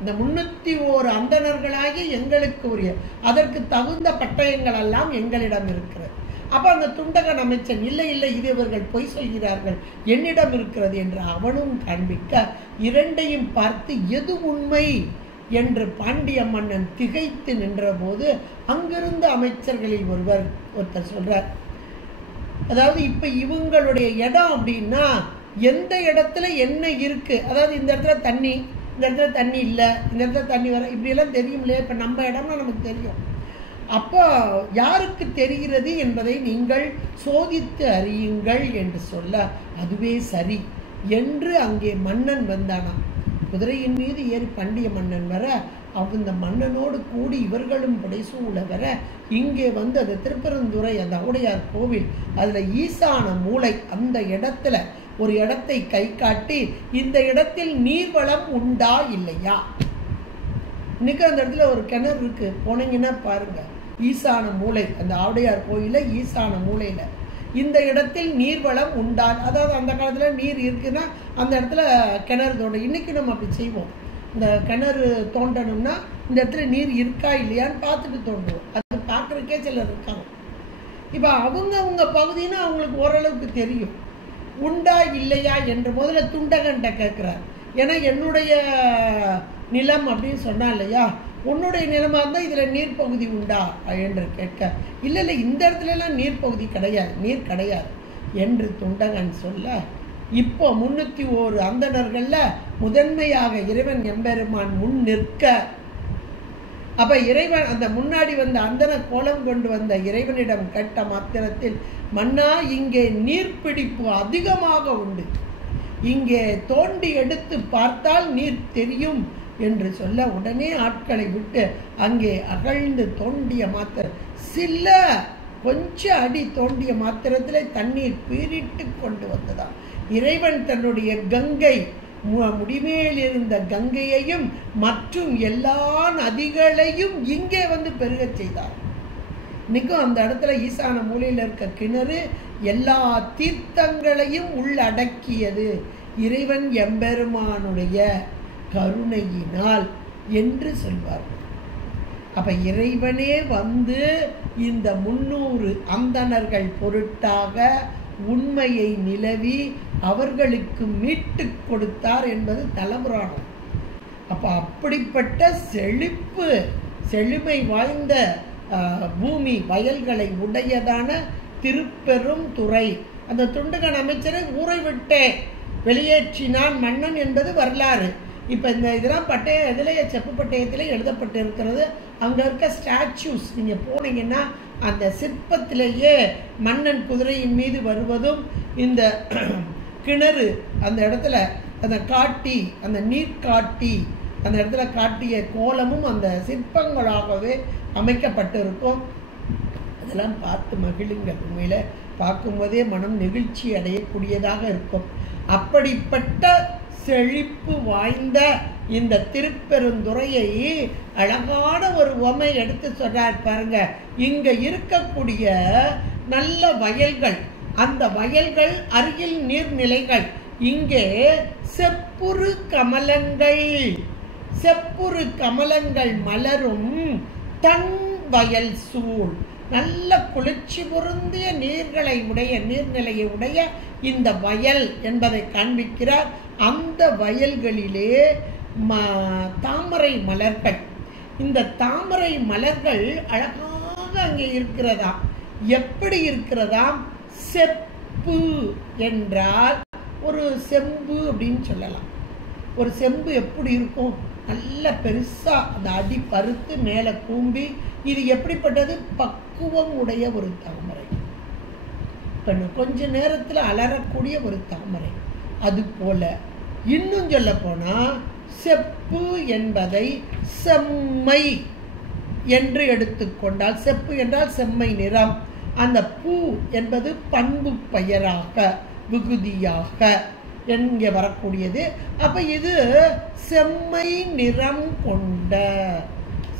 இந்த 301 அந்தணர்களாகி எங்களுக்கு உரிய, அதற்கு தகுந்த பட்டயங்கள் எல்லாம் எங்களிடம் இருக்கிறது. அப்போ அந்த துண்டகன் அமைச்சன் இல்லை இது இவர்கள் பொய் சொல்கிறார்கள், என்னிடம் இருக்கிறது என்று அவனும் காண்பிக்க இரண்டையும் பார்த்து எது உண்மை என்று பாண்டிய மன்னன் திகைத்து நின்ற போது அங்கிருந்த அமைச்சர்களில் ஒருத்தர் சொல்றார், அதாவது இப்ப இவங்களுடைய இடம் அப்படின்னா எந்த இடத்துல என்ன இருக்கு, அதாவது இந்த இடத்துல தண்ணி, இந்த இடத்துல தண்ணி இல்லை, இந்த இடத்துல தண்ணி வர, இப்படி எல்லாம் தெரியும் இல்லையா. இப்ப நம்ம இடம்னா நமக்கு தெரியும். அப்போ யாருக்கு தெரிகிறது என்பதை நீங்கள் சோதித்து அறியுங்கள் என்று சொல்ல அதுவே சரி என்று அங்கே மன்னன் வந்தானா. குதிரையின் மீது ஏறி பாண்டிய மன்னன் வர அந்த மன்னனோடு கூடி இவர்களும் புடைசூழ வர இங்கே வந்து அந்த திருப்பெருந்துறை அந்த ஔடையார் கோவில் அதில் ஈசான மூலை அந்த இடத்துல ஒரு இடத்தை கை காட்டி இந்த இடத்தில் நீர்வளம் உண்டா இல்லையா. இன்னைக்கு அந்த இடத்துல ஒரு கிணறு இருக்கு, போனீங்கன்னா பாருங்க. ஈசான மூலை அந்த ஔடையார் கோயில ஈசான மூலையில இந்த இடத்தில் நீர்வளம் உண்டால், அதாவது அந்த காலத்தில் நீர் இருக்குன்னா அந்த இடத்துல கிணறு தோண்ட. இன்னைக்கு நம்ம அப்படி செய்வோம், இந்த கிணறு தோண்டணும்னா இந்த இடத்துல நீர் இருக்கா இல்லையான்னு பார்த்துட்டு தோண்டுவோம். அது பார்க்குறதுக்கே சிலர் இருக்காங்க. இப்போ அவங்க பகுதின்னா அவங்களுக்கு ஓரளவுக்கு தெரியும் உண்டா இல்லையா என்று முதல்ல துண்டகன்ட்ட கேட்குறார். ஏன்னா என்னுடைய நிலம் அப்படின்னு சொன்னா இல்லையா, உன்னுடைய நிலமாக இருந்தால் இதில் நீர்ப்பகுதி உண்டா என்று கேட்க, இல்லை இந்த இடத்துலலாம் நீர்ப்பகுதி கிடையாது, நீர் கிடையாது என்று துண்டகன் சொல்ல, இப்போ 301 அந்தணர்கள்ல முதன்மையாக இறைவன் எம்பெருமான் முன் நிற்க, அப்ப இறைவன் அந்த முன்னாடி வந்த அந்தன கோலம் கொண்டு வந்த இறைவனிடம் கேட்ட மாத்திரத்தில், மன்னா இங்கே நீர்பிடிப்பு அதிகமாக உண்டு, இங்கே தோண்டி எடுத்து பார்த்தால் நீர் தெரியும் என்று சொல்ல உடனே ஆட்களை விட்டு அங்கே அகழ்ந்து தோண்டிய மாத்திரம் சில கொஞ்சம் அடி தோண்டிய மாத்திரத்தில் தண்ணீர் பீரிட்டு கொண்டு வந்ததாம். இறைவன் தன்னுடைய கங்கை முடிமேல் இருந்த கங்கையையும் மற்றும் எல்லா நதிகளையும் இங்கே வந்து பெருக செய்தார். இன்னைக்கும் அந்த இடத்துல ஈசான மூலையில் இருக்க கிணறு எல்லா தீர்த்தங்களையும் உள்ளடக்கியது இறைவன் எம்பெருமானுடைய கருணையினால் என்று சொல்வார்கள். அப்ப இறைவனே வந்து இந்த 300 அந்தணர்கள் பொருட்டாக உண்மையை நிலவி அவர்களுக்கு மீட்டு கொடுத்தார் என்பது தலபுராணம். அப்ப அப்படிப்பட்ட செழுமை வாய்ந்த பூமி வயல்களை உடையதான திருப்பெரும் துறை அந்த துண்டகன் அமைச்சரை ஊரை விட்டே வெளியேற்றினான் மன்னன் என்பது வரலாறு. இப்போ இந்த இதெல்லாம் இதிலேயே செப்பு பட்டயத்திலே எழுதப்பட்டு இருக்கிறது. அங்கே இருக்க ஸ்டாச்சூஸ் நீங்கள் போனீங்கன்னா அந்த சிற்பத்திலேயே மன்னன் குதிரையின் மீது வருவதும் இந்த கிணறு அந்த இடத்துல அந்த காட்டி அந்த நீர் காட்டி அந்த இடத்துல காட்டிய கோலமும் அந்த சிற்பங்களாகவே அமைக்கப்பட்டிருக்கும். அதெல்லாம் பார்த்து மகிழுங்க. உண்மையில பார்க்கும்போதே மனம் நெகிழ்ச்சி அடையக்கூடியதாக இருக்கும். அப்படிப்பட்ட செழிப்பு வாய்ந்த இந்த திருப்பெருந்துறையை அழகான ஒரு உவமை எடுத்து சொல்றார் பாருங்க. இங்க இருக்கக்கூடிய நல்ல வயல்கள், அந்த வயல்கள் அருகில் நீர்நிலைகள், இங்கே செப்புரு கமலங்கள் மலரும் தன் வயல் சூழ் நல்ல குளிர்ச்சி பொருந்திய நீர்நிலையை உடைய இந்த வயல் என்பதை காண்பிக்கிறார். அந்த வயல்களிலே தாமரை மலர்கள், இந்த தாமரை மலர்கள் அழகாக அங்கே இருக்கிறதா. எப்படி இருக்கிறதா? செப்பு என்றால் ஒரு செம்பு அப்படின்னு சொல்லலாம். ஒரு செம்பு எப்படி இருக்கும், நல்ல பெருசா அந்த அடி பருத்து மேலே கூம்பி, இது எப்படிப்பட்டது, பக்குவம் உடைய ஒரு தாமரை, கொஞ்ச நேரத்தில் அலறக்கூடிய ஒரு தாமரை. அது போல இன்னும் சொல்ல போனா செப்பு என்பதை செம்மை என்று எடுத்துக்கொண்டால், செப்பு என்றால் செம்மை நிறம், அந்த பூ என்பது பண்பு பெயராக விகுதியாக எங்கே வரக்கூடியது. அப்ப இது செம்மை நிறம் கொண்ட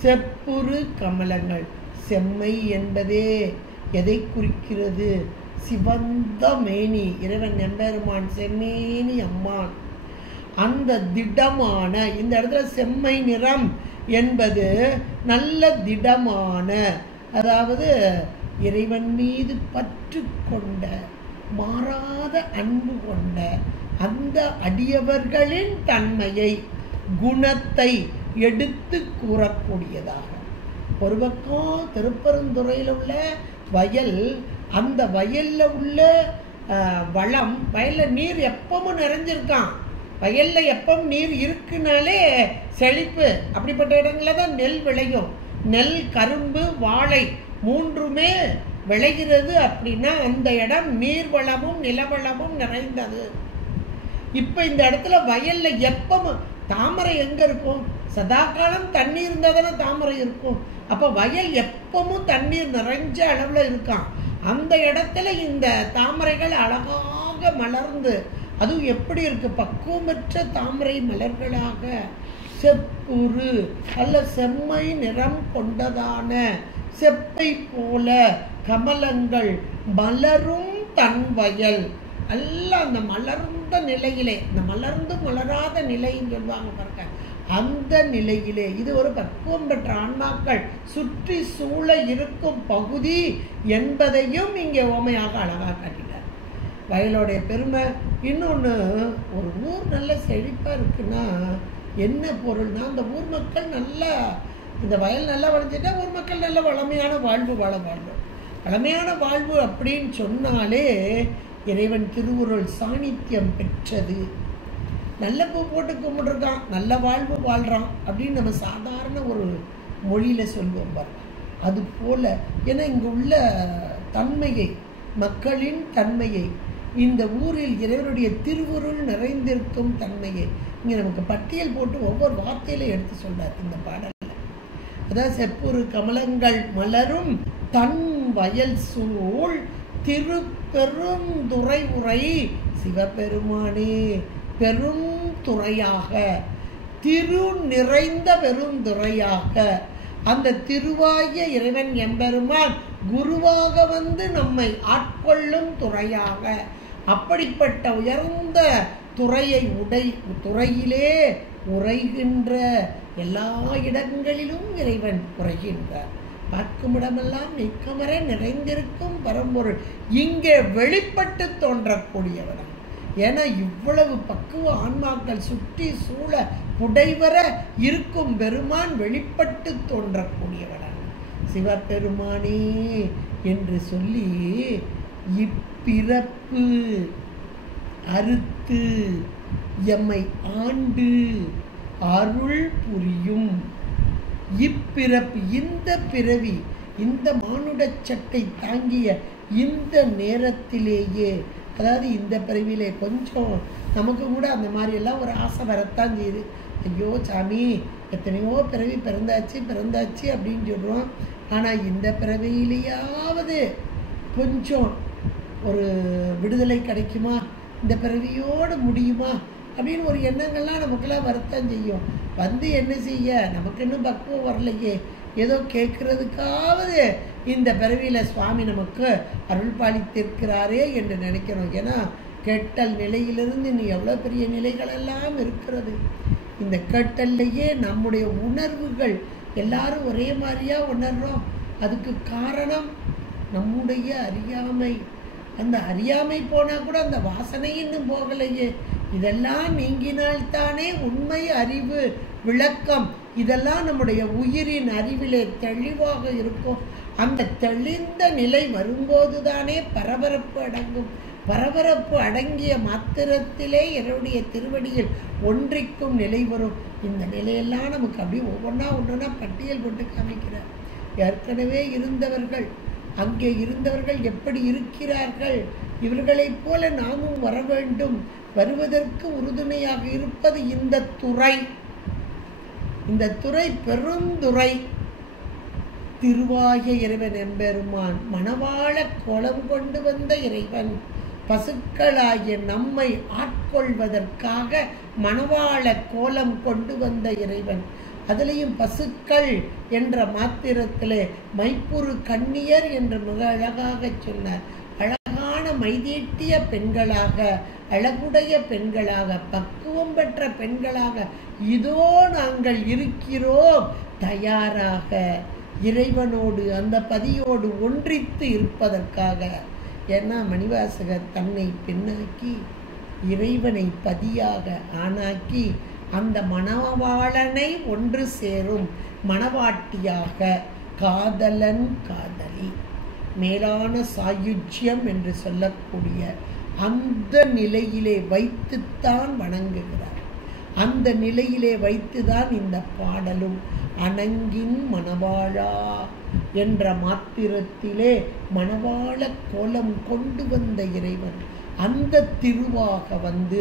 செப்புரு கமலங்கள். செம்மை என்பதே எதை குறிக்கிறது, சிவந்த மேனி, இறைவன் எம்பெருமான் செம்மேனி அம்மான். அந்த திடமான, இந்த இடத்துல செம்மை நிறம் என்பது நல்ல திடமான, அதாவது இறைவன் மீது பற்று கொண்ட, மாறாத அன்பு கொண்ட அந்த அடியவர்களின் தன்மையை, குணத்தை எடுத்து கூறக்கூடியதாக. ஒரு பக்கம் திருப்பெருந்துறையில் உள்ள வயல், அந்த வயல்ல உள்ள வளம், வயல்ல நீர் எப்பவும் நிறைஞ்சிருக்கான், வயல்ல எப்பவும் நீர் இருக்குனாலே செழிப்பு. அப்படிப்பட்ட இடங்கள்ல தான் நெல் விளையும். நெல், கரும்பு, வாழை மூன்றுமே விளைகிறது. அப்படின்னா அந்த இடம் நீர்வளமும் நிலவளமும் நிறைந்தது. இப்ப இந்த இடத்துல வயல்ல எப்பவும் தாமரை எங்க இருக்கும், சதா காலம் தண்ணீர் இருந்தா தானே தாமரை இருக்கும். அப்ப வயல் எப்பவும் தண்ணீர் நிறைஞ்ச அளவுல இருக்கான். அந்த இடத்துல இந்த தாமரைகள் அழகாக மலர்ந்து, அதுவும் எப்படி இருக்கு, பக்குவமற்ற தாமரை மலர்களாக செப்புரு அல்ல செம்மை நிறம் கொண்டதான செப்பை போல கமலங்கள் மலரும் தன் வயல். அல்ல அந்த மலர்ந்த நிலையிலே, இந்த மலர்ந்து மலராத நிலைன்னு சொல்லுவாங்க பாருங்க, அந்த நிலையிலே இது ஒரு பக்குவம் பெற்ற ஆன்மாக்கள் சுற்றி சூழ இருக்கும் பகுதி என்பதையும் இங்கே ஓமையாக அழகாக காட்டினார். வயலோடைய பெருமை. இன்னொன்று, ஒரு ஊர் நல்ல செழிப்பாக இருக்குன்னா என்ன பொருள்னா, அந்த ஊர் மக்கள் நல்லா, இந்த வயல் நல்லா வளைஞ்சிட்டா ஊர் மக்கள் நல்ல வளமையான வாழ்வு வாழ வாழ்வு. வளமையான வாழ்வு அப்படின்னு சொன்னாலே இறைவன் திருவுருள் சாநித்தியம் பெற்றது. நல்ல பூ போட்டு கும்பிட்டுருக்கான், நல்ல வாழ்வு வாழ்கிறான் அப்படின்னு நம்ம சாதாரண ஒரு மொழியில் சொல்லுவோம் பாருங்க. அது போல, ஏன்னா இங்கே உள்ள தன்மையை, மக்களின் தன்மையை, இந்த ஊரில் இறைவனுடைய திருவுருள் நிறைந்திருக்கும் தன்மையை இங்கே நமக்கு பட்டியல் போட்டு ஒவ்வொரு வார்த்தையில எடுத்து சொல்றார் இந்த பாடல்ல. அதாவது செப்புரு கமலங்கள் மலரும் தன் வயல் சூழ் திருப்பெருந்துறை உரை சிவபெருமானே. பெரும் துறையாக, திரு நிறைந்த பெருந்துறையாக, அந்த திருவாகிய இறைவன் எம்பெருமான் குருவாக வந்து நம்மை ஆட்கொள்ளும் துறையாக, அப்படிப்பட்ட உயர்ந்த துறையை துறையிலே உரைகின்ற, எல்லா இடங்களிலும் இறைவன் உரைகின்றார். பார்க்கும் இடமெல்லாம் நிற்கமர நிறைந்திருக்கும் பரம்பொருள் இங்கே வெளிப்பட்டு தோன்றக்கூடியவன். ஏன்னா இவ்வளவு பக்குவ ஆன்மாக்கள் சுற்றி சூழ புடைவர இருக்கும் பெருமான் வெளிப்பட்டு தோன்றக்கூடியவன் சிவபெருமானே என்று சொல்லி, இப்பிறப்பு அறுத்து எம்மை ஆண்டு அருள் புரியும். இப்பிறப்பு, இந்த பிறவி, இந்த மானுட சட்டை தாங்கிய இந்த நேரத்திலேயே, அதாவது இந்த பிறவிலே கொஞ்சம் நமக்கு கூட அந்த மாதிரி எல்லாம் ஒரு ஆசை வரத்தான் செய்யுது. ஐயோ சாமி, எத்தனையோ பிறவி பிறந்தாச்சு அப்படின்னு சொல்கிறோம். ஆனால் இந்த பிறவியிலேயாவது கொஞ்சம் ஒரு விடுதலை கிடைக்குமா, இந்த பிறவியோடு முடியுமா அப்படின்னு ஒரு எண்ணங்கள்லாம் நமக்கெல்லாம் வரத்தான் செய்யும். வந்து என்ன செய்ய, நமக்கு இன்னும் பக்குவம் வரலையே, ஏதோ கேட்கறதுக்காவது இந்த பிறவியில் சுவாமி நமக்கு அருள் பாலித்திருக்கிறாரே என்று நினைக்கணும். ஏன்னா கேட்டல் நிலையிலிருந்து நீ எவ்வளோ பெரிய நிலைகளெல்லாம் இருக்கிறது. இந்த கேட்டல்லையே நம்முடைய உணர்வுகள் எல்லாரும் ஒரே மாதிரியா உணர்றோம். அதுக்கு காரணம் நம்முடைய அறியாமை. அந்த அறியாமை போனால் கூட அந்த வாசனை இன்னும் போகலையே. இதெல்லாம் நீங்கினால்தானே உண்மை அறிவு விளக்கம், இதெல்லாம் நம்முடைய உயிரின் அறிவிலே தெளிவாக இருக்கும். அந்த தெளிந்த நிலை வரும்போது தானே பரபரப்பு அடங்கும். பரபரப்பு அடங்கிய மாத்திரத்திலே என்னுடைய திருவடியில் ஒன்றிக்கும் நிலை வரும். இந்த நிலையெல்லாம் நமக்கு அப்படியே ஒவ்வொன்றா பட்டியல் போட்டு காமிக்கிறார். ஏற்கனவே இருந்தவர்கள், அங்கே இருந்தவர்கள் எப்படி இருக்கிறார்கள், இவர்களைப் போல நாமும் வர வேண்டும். வருவதற்கு உறுதுணையாக இருப்பது இந்த துறை. இந்த துறை பெருந்துறை. திருவாகிய இறைவன் எம்பெருமான் மணவாள கோலம் கொண்டு வந்த இறைவன் பசுக்களாகிய நம்மை ஆட்கொள்வதற்காக மணவாள கோலம் கொண்டு வந்த இறைவன். அதிலையும் பசுக்கள் என்ற மாத்திரத்திலே மைப்புறு கண்ணியர் என்று மிக அழகாக சொன்னார். அழகான மைதீட்டிய பெண்களாக, அழகுடைய பெண்களாக, பக்குவம் பெற்ற பெண்களாக இதோ நாங்கள் இருக்கிறோம், தயாராக இறைவனோடு அந்த பதியோடு ஒன்றித்து இருப்பதற்காக. ஏன்னா மணிவாசகர் தன்னை பெண்ணாக்கி இறைவனை பதியாக ஆனாக்கி அந்த மணவாளனை ஒன்று சேரும் மணவாட்டியாக காதலன் காதலி மேலான சாயுஜ்யம் என்று சொல்லக்கூடிய அந்த நிலையிலே வைத்துத்தான் வணங்குகிறார். அந்த நிலையிலே வைத்துதான் இந்த பாடலும் அணங்கின் மணவாழா என்ற மாத்திரத்திலே மணவாள கோலம் கொண்டு வந்த இறைவன் அந்த திருவாக வந்து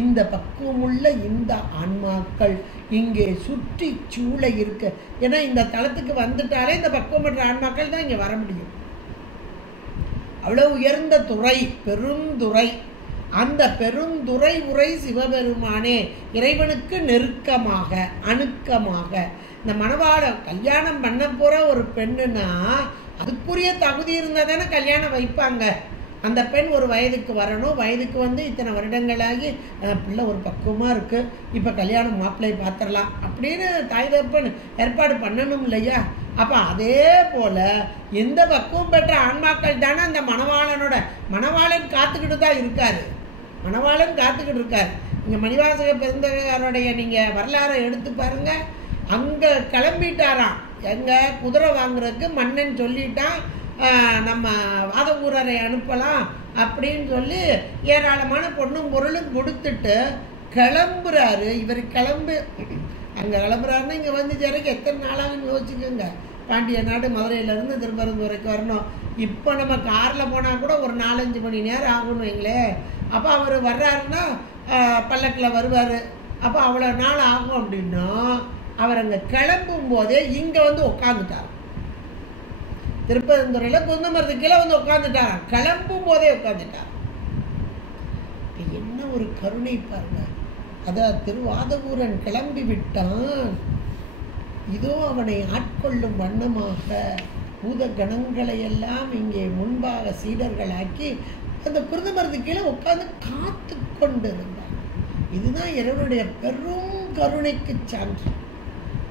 இந்த பக்குவமுள்ள இந்த ஆன்மாக்கள் இங்கே சுற்றி சூழ இருக்க. ஏன்னா இந்த தளத்துக்கு வந்துட்டாலே இந்த பக்குவமற்ற ஆன்மாக்கள் தான் இங்கே வர முடியும். அவ்வளவு உயர்ந்த துறை, பெருந்துறை. அந்த பெருந்துறை உரை சிவபெருமானே இறைவனுக்கு நெருக்கமாக அணுக்கமாக. இந்த மணவாள கல்யாணம் பண்ண போற ஒரு பெண்ணுன்னா அதுக்குரிய தகுதி இருந்தால் தானே கல்யாணம் வைப்பாங்க. அந்த பெண் ஒரு வயதுக்கு வரணும், வயதுக்கு வந்து இத்தனை வருடங்களாகி பிள்ளை ஒரு பக்குவமாக இருக்குது, இப்போ கல்யாணம் மாப்பிள்ளை பார்த்துடலாம் அப்படின்னு தாய் தகப்பன் ஏற்பாடு பண்ணணும் இல்லையா? அப்போ அதே போல் எந்த பக்குவம் பெற்ற ஆன்மாக்கள் தானே அந்த மணவாளன் காத்துக்கிட்டு தான் இருக்காரு. மணவாளன் காத்துக்கிட்டு இருக்கார். இங்கே மணிவாசக பெருந்தகையாருடைய நீங்கள் வரலாறை எடுத்து பாருங்க. அங்கே கிளம்பிட்டாராம், எங்கே குதிரை வாங்குறதுக்கு மன்னன் சொல்லிட்டான், நம்ம வாதவூரரை அனுப்பலாம் அப்படின்னு சொல்லி ஏராளமான பொண்ணும் பொருளும் கொடுத்துட்டு கிளம்புறாரு. இவர் அங்கே கிளம்புறாருன்னா இங்கே வந்து சேரக்கு எத்தனை நாளாகன்னு யோசிச்சுக்கோங்க. பாண்டிய நாடு மதுரையிலேருந்து திருப்பரங்குன்றம் வரணும். இப்போ நம்ம காரில் போனால் கூட ஒரு 4-5 மணி நேரம் ஆகணும் வைங்களே. அப்போ அவர் வர்றாருன்னா பல்லக்கில் வருவார். அப்போ அவ்வளோ நாள் ஆகும். அப்படின்னா அவர் அங்கே கிளம்பும் போதே இங்கே வந்து உட்காந்துட்டார். திருப்பரங்குன்றையில் குந்தமரத்து கீழே வந்து உட்காந்துட்டார். கிளம்பும் போதே உட்காந்துட்டார். என்ன ஒரு கருணை பாருங்க. அதான் திருவாதவூரன் கிளம்பி விட்டான். இதோ அவனை ஆட்கொள்ளும் வண்ணமாக பூத கணங்களை எல்லாம் இங்கே முன்பாக சீடர்களாக்கி அந்த குருந்தமரத்து கீழே உட்கார்ந்து காத்து கொண்டு இருந்தான். இதுதான் இறைவனுடைய பெரும் கருணைக்கு சான்று.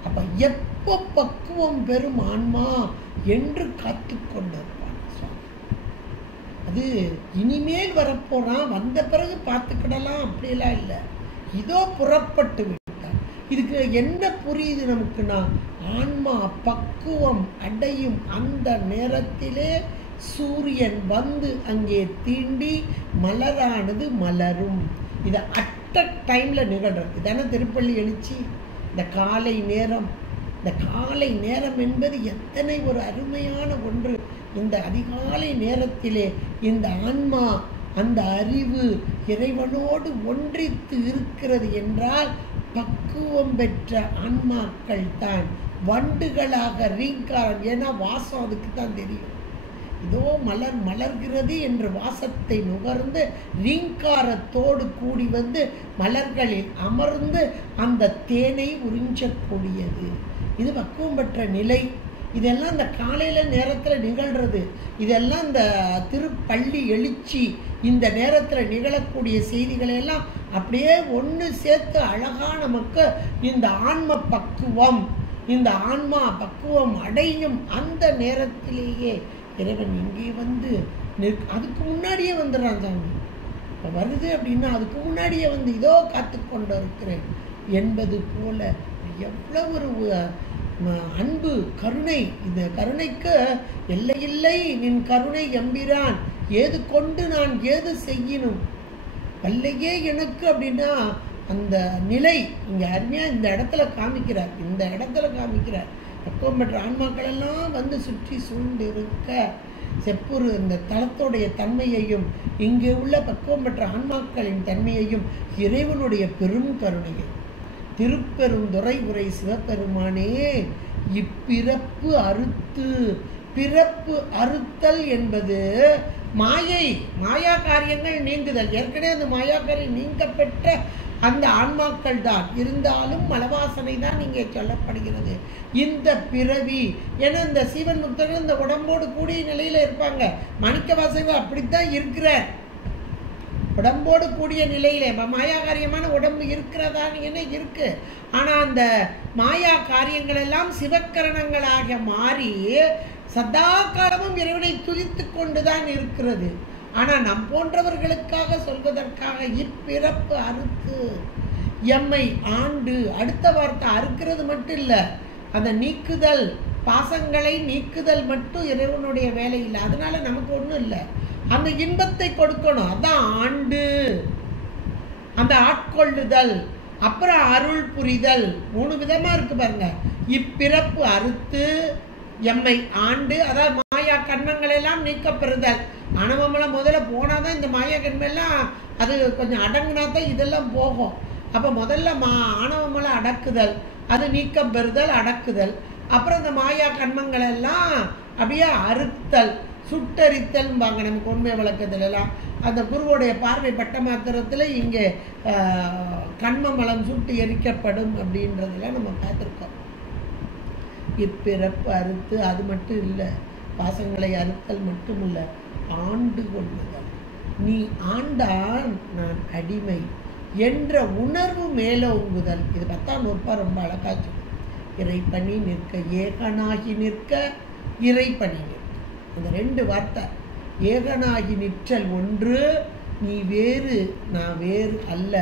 அப்ப எப்போ பக்குவம் பெறும் ஆன்மா என்று காத்து கொண்டிருப்பான். அது இனிமேல் வரப்போறான், வந்த பிறகு பார்த்துக்கிடலாம் அப்படியெல்லாம் இல்லை. இதோ புறப்பட்டு விட்டான். இதுக்கு என்ன புரியுது நமக்குன்னா, ஆன்மா பக்குவம் அடையும் அந்த நேரத்திலே சூரியன் வந்து அங்கே தீண்டி மலரானது மலரும். இது அட் அ டைம்ல நிகழ்றது. இதான திருப்பள்ளி எழுச்சி. இந்த காலை நேரம், இந்த காலை நேரம் என்பது எத்தனை ஒரு அருமையான ஒன்று. இந்த அதிகாலை நேரத்திலே இந்த ஆன்மா அந்த அறிவு இறைவனோடு ஒன்றித்து இருக்கிறது என்றால் பக்குவம் பெற்ற ஆன்மாக்கள் தான் வண்டுகளாக ரீங்காரம். ஏன்னா வாசம் அதுக்கு தான் தெரியும். இதோ மலர்கிறது என்று வாசத்தை நுகர்ந்து ரீங்காரத்தோடு கூடி வந்து மலர்களில் அமர்ந்து அந்த தேனை உறிஞ்சக்கூடியது. இது பக்குவம் பெற்ற நிலை. இதெல்லாம் இந்த காலையில நேரத்தில் நிகழ்றது. இதெல்லாம் இந்த திருப்பள்ளி எழுச்சி இந்த நேரத்தில் நிகழக்கூடிய செய்திகளை எல்லாம் அப்படியே ஒன்று சேர்த்து அழகா நமக்கு இந்த ஆன்ம பக்குவம், இந்த ஆன்மா பக்குவம் அடையும் அந்த நேரத்திலேயே இறைவன் இங்கே வந்து அதுக்கு முன்னாடியே வந்துடுறான் சாமி. இப்போ வருது அப்படின்னா அதுக்கு முன்னாடியே வந்து இதோ காத்து கொண்டு இருக்கிறேன் என்பது போல எவ்வளவு ஒரு அன்பு கருணை. இந்த கருணைக்கு எல்லையில்லை நின் கருணை எம்பிரான் ஏது கொண்டு நான் ஏது செய்யணும் வல்லையே எனக்கு அப்படின்னா அந்த நிலை இங்கே அருமையாக இந்த இடத்துல காமிக்கிறார். பக்குவம் பெற்ற ஆன்மாக்கள் எல்லாம் வந்து சுற்றி சூழ்ந்து இருக்க செப்புரு இந்த தலத்தோடைய தன்மையையும் இங்கே உள்ள பக்குவம் பெற்ற ஆன்மாக்களின் தன்மையையும் இறைவனுடைய பெரும் கருணையை திருப்பெருந்துறை உரை சிவபெருமானே இப்பிறப்பு அறுத்து பிறப்பு அறுத்தல் என்பது மாயா காரியங்கள் நீங்குதல். ஏற்கனவே அந்த மாயா காரியம் நீங்க பெற்ற அந்த ஆன்மாக்கள் தான் இருந்தாலும் மலவாசனை தான் இங்கே சொல்லப்படுகிறது. இந்த பிறவி ஏன்னா இந்த சீவன் முக்தர்கள் இந்த உடம்போடு கூடிய நிலையில இருப்பாங்க. மாணிக்கவாசகர் அப்படித்தான் இருக்கிறார். உடம்போடு கூடிய நிலையிலே மாயா காரியமான உடம்பு இருக்கிறதான்னு என்ன இருக்கு. ஆனா அந்த மாயா காரியங்கள் எல்லாம் சிவக்கரணங்களாக மாறி சதா காலமும் இறைவனை துதித்து கொண்டுதான் இருக்கிறது. ஆனா நம் போன்றவர்களுக்காக சொல்வதற்காக இப்பிறப்பு அறுத்து எம்மை ஆண்டு, அடுத்த வார்த்தை அறுக்கிறது மட்டும் இல்லை, அந்த நீக்குதல் பாசங்களை நீக்குதல் மட்டும் இறைவனுடைய வேலை இல்லை. அதனால நமக்கு ஒன்றும் இல்லை, அந்த இன்பத்தை கொடுக்கணும். அதான் ஆண்டு, அந்த ஆட்கொள்ளுதல், அப்புறம் அருள் புரிதல். 3 விதமா இருக்கு பாருங்க. இப்பிறப்பு அறுத்து எம்மை ஆண்டு, அதாவது மாயா கண்மங்கள் எல்லாம் நீக்கப்பெறுதல். ஆணவமலம் முதல்ல போனாதான் இந்த மாயா கண்மெல்லாம் அது கொஞ்சம் அடங்குனா தான் இதெல்லாம் போகும். அப்ப முதல்ல ஆணவமலம் அடக்குதல், அது நீக்கப்பெறுதல் அடக்குதல். அப்புறம் இந்த மாயா கண்மங்கள் எல்லாம் அப்படியே அறுத்தல், சுட்டரித்தல் பாங்க. நமக்கு உண்மை விளக்கத்துல எல்லாம் அந்த குருவோடைய பார்வை பட்ட மாத்திரத்துல இங்கே கண்மமலம் சுட்டு எரிக்கப்படும் அப்படின்றதெல்லாம் நம்ம பார்த்துருக்கோம். இப்பிறப்பு அறுத்து அது மட்டும் இல்லை, பாசங்களை அறுத்தல் மட்டும் இல்லை, ஆண்டு கொள்ளுதல். நீ ஆண்டான் நான் அடிமை என்ற உணர்வு மேலோங்குதல். இது 10ஆம் நூற்பா ரொம்ப அழகாச்சு. இறைப்பணி நிற்க, ஏகனாகி நிற்க, இறைப்பணி நிற்க. அந்த 2 வார்த்தை. ஏகனாகி நிற்றல் ஒன்று, நீ வேறு நான் வேறு அல்ல,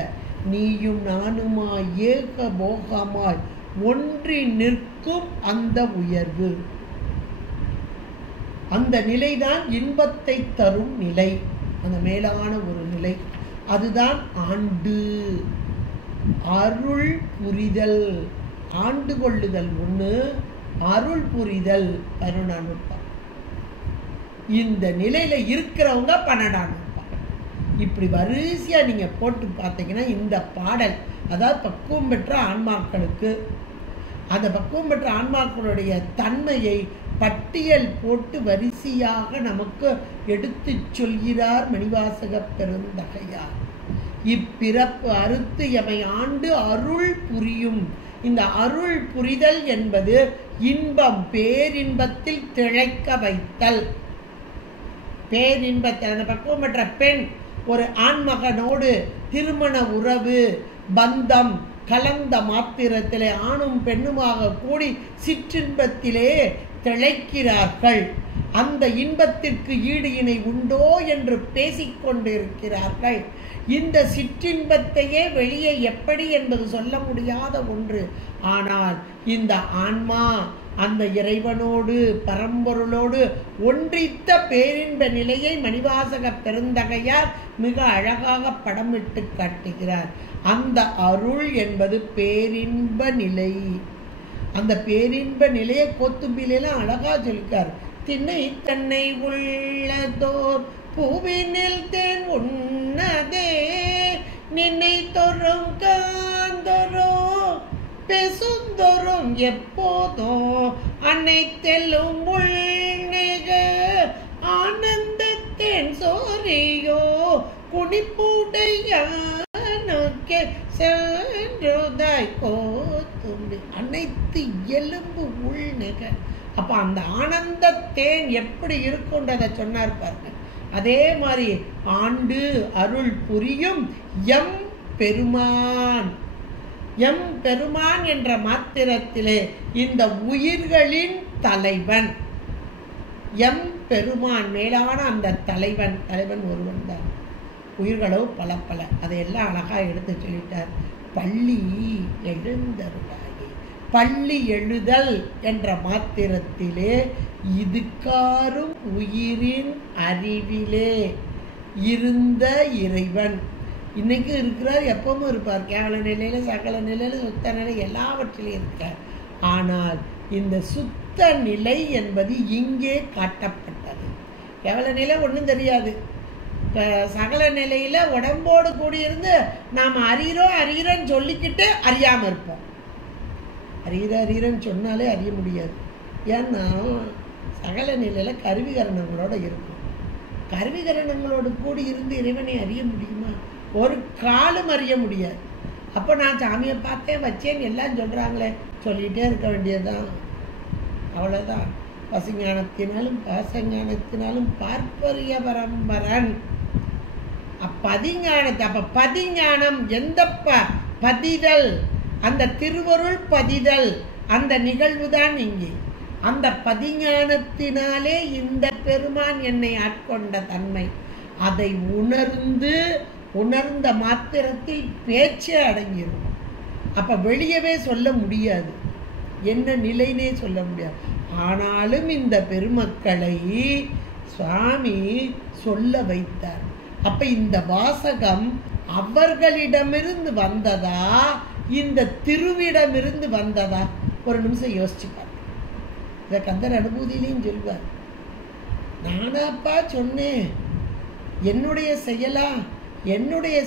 நீயும் நானுமாய் ஏக போகமாய் ஒன்றி நிற்கும் அந்த உயர்வு. அந்த நிலைதான் இன்பத்தை தரும் நிலை, அந்த மேலான ஒரு நிலை. அதுதான் ஆண்டு. அருள் புரிதல், ஆண்டு கொள்ளுதல் ஒண்ணு, அருள் புரிதல் 11ஆம் நூற்பா. இந்த நிலையில இருக்கிறவங்க 12ஆம் நூற்பா. இப்படி வரிசையா நீங்க போட்டு பார்த்தீங்கன்னா இந்த பாடல், அதாவது பக்குவம் பெற்ற ஆன்மாக்களுக்கு, அந்த பக்குவம் பெற்ற ஆன்மாக்களுடைய தன்மையை பட்டியல் போட்டு வரிசையாக நமக்கு எடுத்து சொல்கிறார் மணிவாசக பெருந்தகையார். இப்பிறப்பு அறுத்து எமை ஆண்டு அருள் புரியும். இந்த அருள் புரிதல் என்பது இன்பம், பேரின்பத்தில் திளைக்க வைத்தல். பேரின்பத்தில் அந்த பக்குவம் பெற்ற பெண் ஒரு ஆண்மகனோடு திருமண உறவு பந்தம் கலந்த மாத்திரத்திலே ஆணும் பெண்ணுமாக கூடி சிற்றின்பத்திலே திளைக்கிறார்கள். அந்த இன்பத்திற்கு ஈடு இணை உண்டோ என்று பேசிக்கொண்டிருக்கிறார்கள். இந்த சிற்றின்பத்தையே வெளியே எப்படி என்பது சொல்ல முடியாத ஒன்று. ஆனால் இந்த ஆன்மா அந்த இறைவனோடு பரம்பொருளோடு ஒன்றித்த பேரின்ப நிலையை மணிவாசக பெருந்தகையார் மிக அழகாக படமிட்டு காட்டுகிறார். அந்த அருள் என்பது பேரின்ப நிலை. அந்த பேரின்ப நிலையை கோத்தும்பிலாம் அழகா சொல்லிக்கார். திண்ணை தன்னை உள்ளதோர் பூவினில் தேன் உண்ணதே, நின்னை தொறும் காந்தரோ பேசுந்தோறும் எப்போதோ அனைத்தெல்லும் உள்நெக ஆனந்தத்தேன் சோரியோ குடிப்புடையானுக்கே சென்றுதாய் கோத்தும்பி. அனைத்து எலும்பு உள்நெக. அப்ப அந்த ஆனந்தத்தேன் எப்படி இருக்குன்றதை சொன்னார் பாருங்க. அதே மாதிரி ஆண்டு அருள் புரியும் எம் பெருமான். எம் பெருமான் என்ற மாத்திரத்திலே இந்த உயிர்களின் தலைவன் எம் பெருமான், மேலான அந்த தலைவன். தலைவன் ஒருவன் தான், உயிர்களோ பல அதையெல்லாம் அழகா எடுத்து சொல்லிட்டார். பள்ளி எழுந்தருளாகி பள்ளி எழுதல் என்ற மாத்திரத்திலே இதுக்காரும் உயிரின் அறிவிலே இருந்த இறைவன் இன்னைக்கு இருக்கிறார், எப்பவும் இருப்பார். கேவல நிலையில, சகல நிலையில, சுத்த நிலை எல்லாவற்றிலும் இருக்கார். ஆனால் இந்த சுத்த நிலை என்பது இங்கே காட்டப்பட்டது. கேவல நிலை ஒன்றும் தெரியாது. இப்போ சகல நிலையில உடம்போடு கூடியிருந்து நாம் அறிகிறோன்னு சொல்லிக்கிட்டு அறியாமல் இருப்போம். அறிகிறன்னு சொன்னாலே அறிய முடியாது. ஏன்னா சகல நிலையில கருவிகரணங்களோட இருக்கும். கருவிகரணங்களோடு கூடி இருந்து இறைவனை அறிய முடியுமா? ஒரு காலம் அறிய முடியாது. அப்போ நான் சாமியை பார்த்தேன் வச்சேன்னு எல்லாம் சொல்கிறாங்களே, சொல்லிகிட்டே இருக்க வேண்டியதுதான். அவ்வளோதான். பசுஞானத்தினாலும் பாசஞானத்தினாலும் பார்ப்பரிய பரம்பரன் பதிஞானத்தை. அப்போ பதிஞானம் எந்த பதிதல், அந்த திருவருள் பதிதல், அந்த நிகழ்வு தான் இங்கே. அந்த பதிஞானத்தினாலே இந்த பெருமான் என்னை ஆட்கொண்ட தன்மை, அதை உணர்ந்த மாத்திரத்தில் பேச்சே அடங்கிடும். அப்ப வெளியவே சொல்ல முடியாது, என்ன நிலைனே சொல்ல முடியாது. ஆனாலும் இந்த பெருமக்களை சுவாமி சொல்ல வைத்தார். அப்ப இந்த வாசகம் அவர்களிடமிருந்து வந்ததா, இந்த திருவிடமிருந்து வந்ததா? ஒரு நிமிஷம் யோசிச்சுப்பார். இதை கந்தர் அனுபூதியிலையும் சொல்வார். நானாப்பா சொன்னேன், என்னுடைய செயலா, என்னுடைய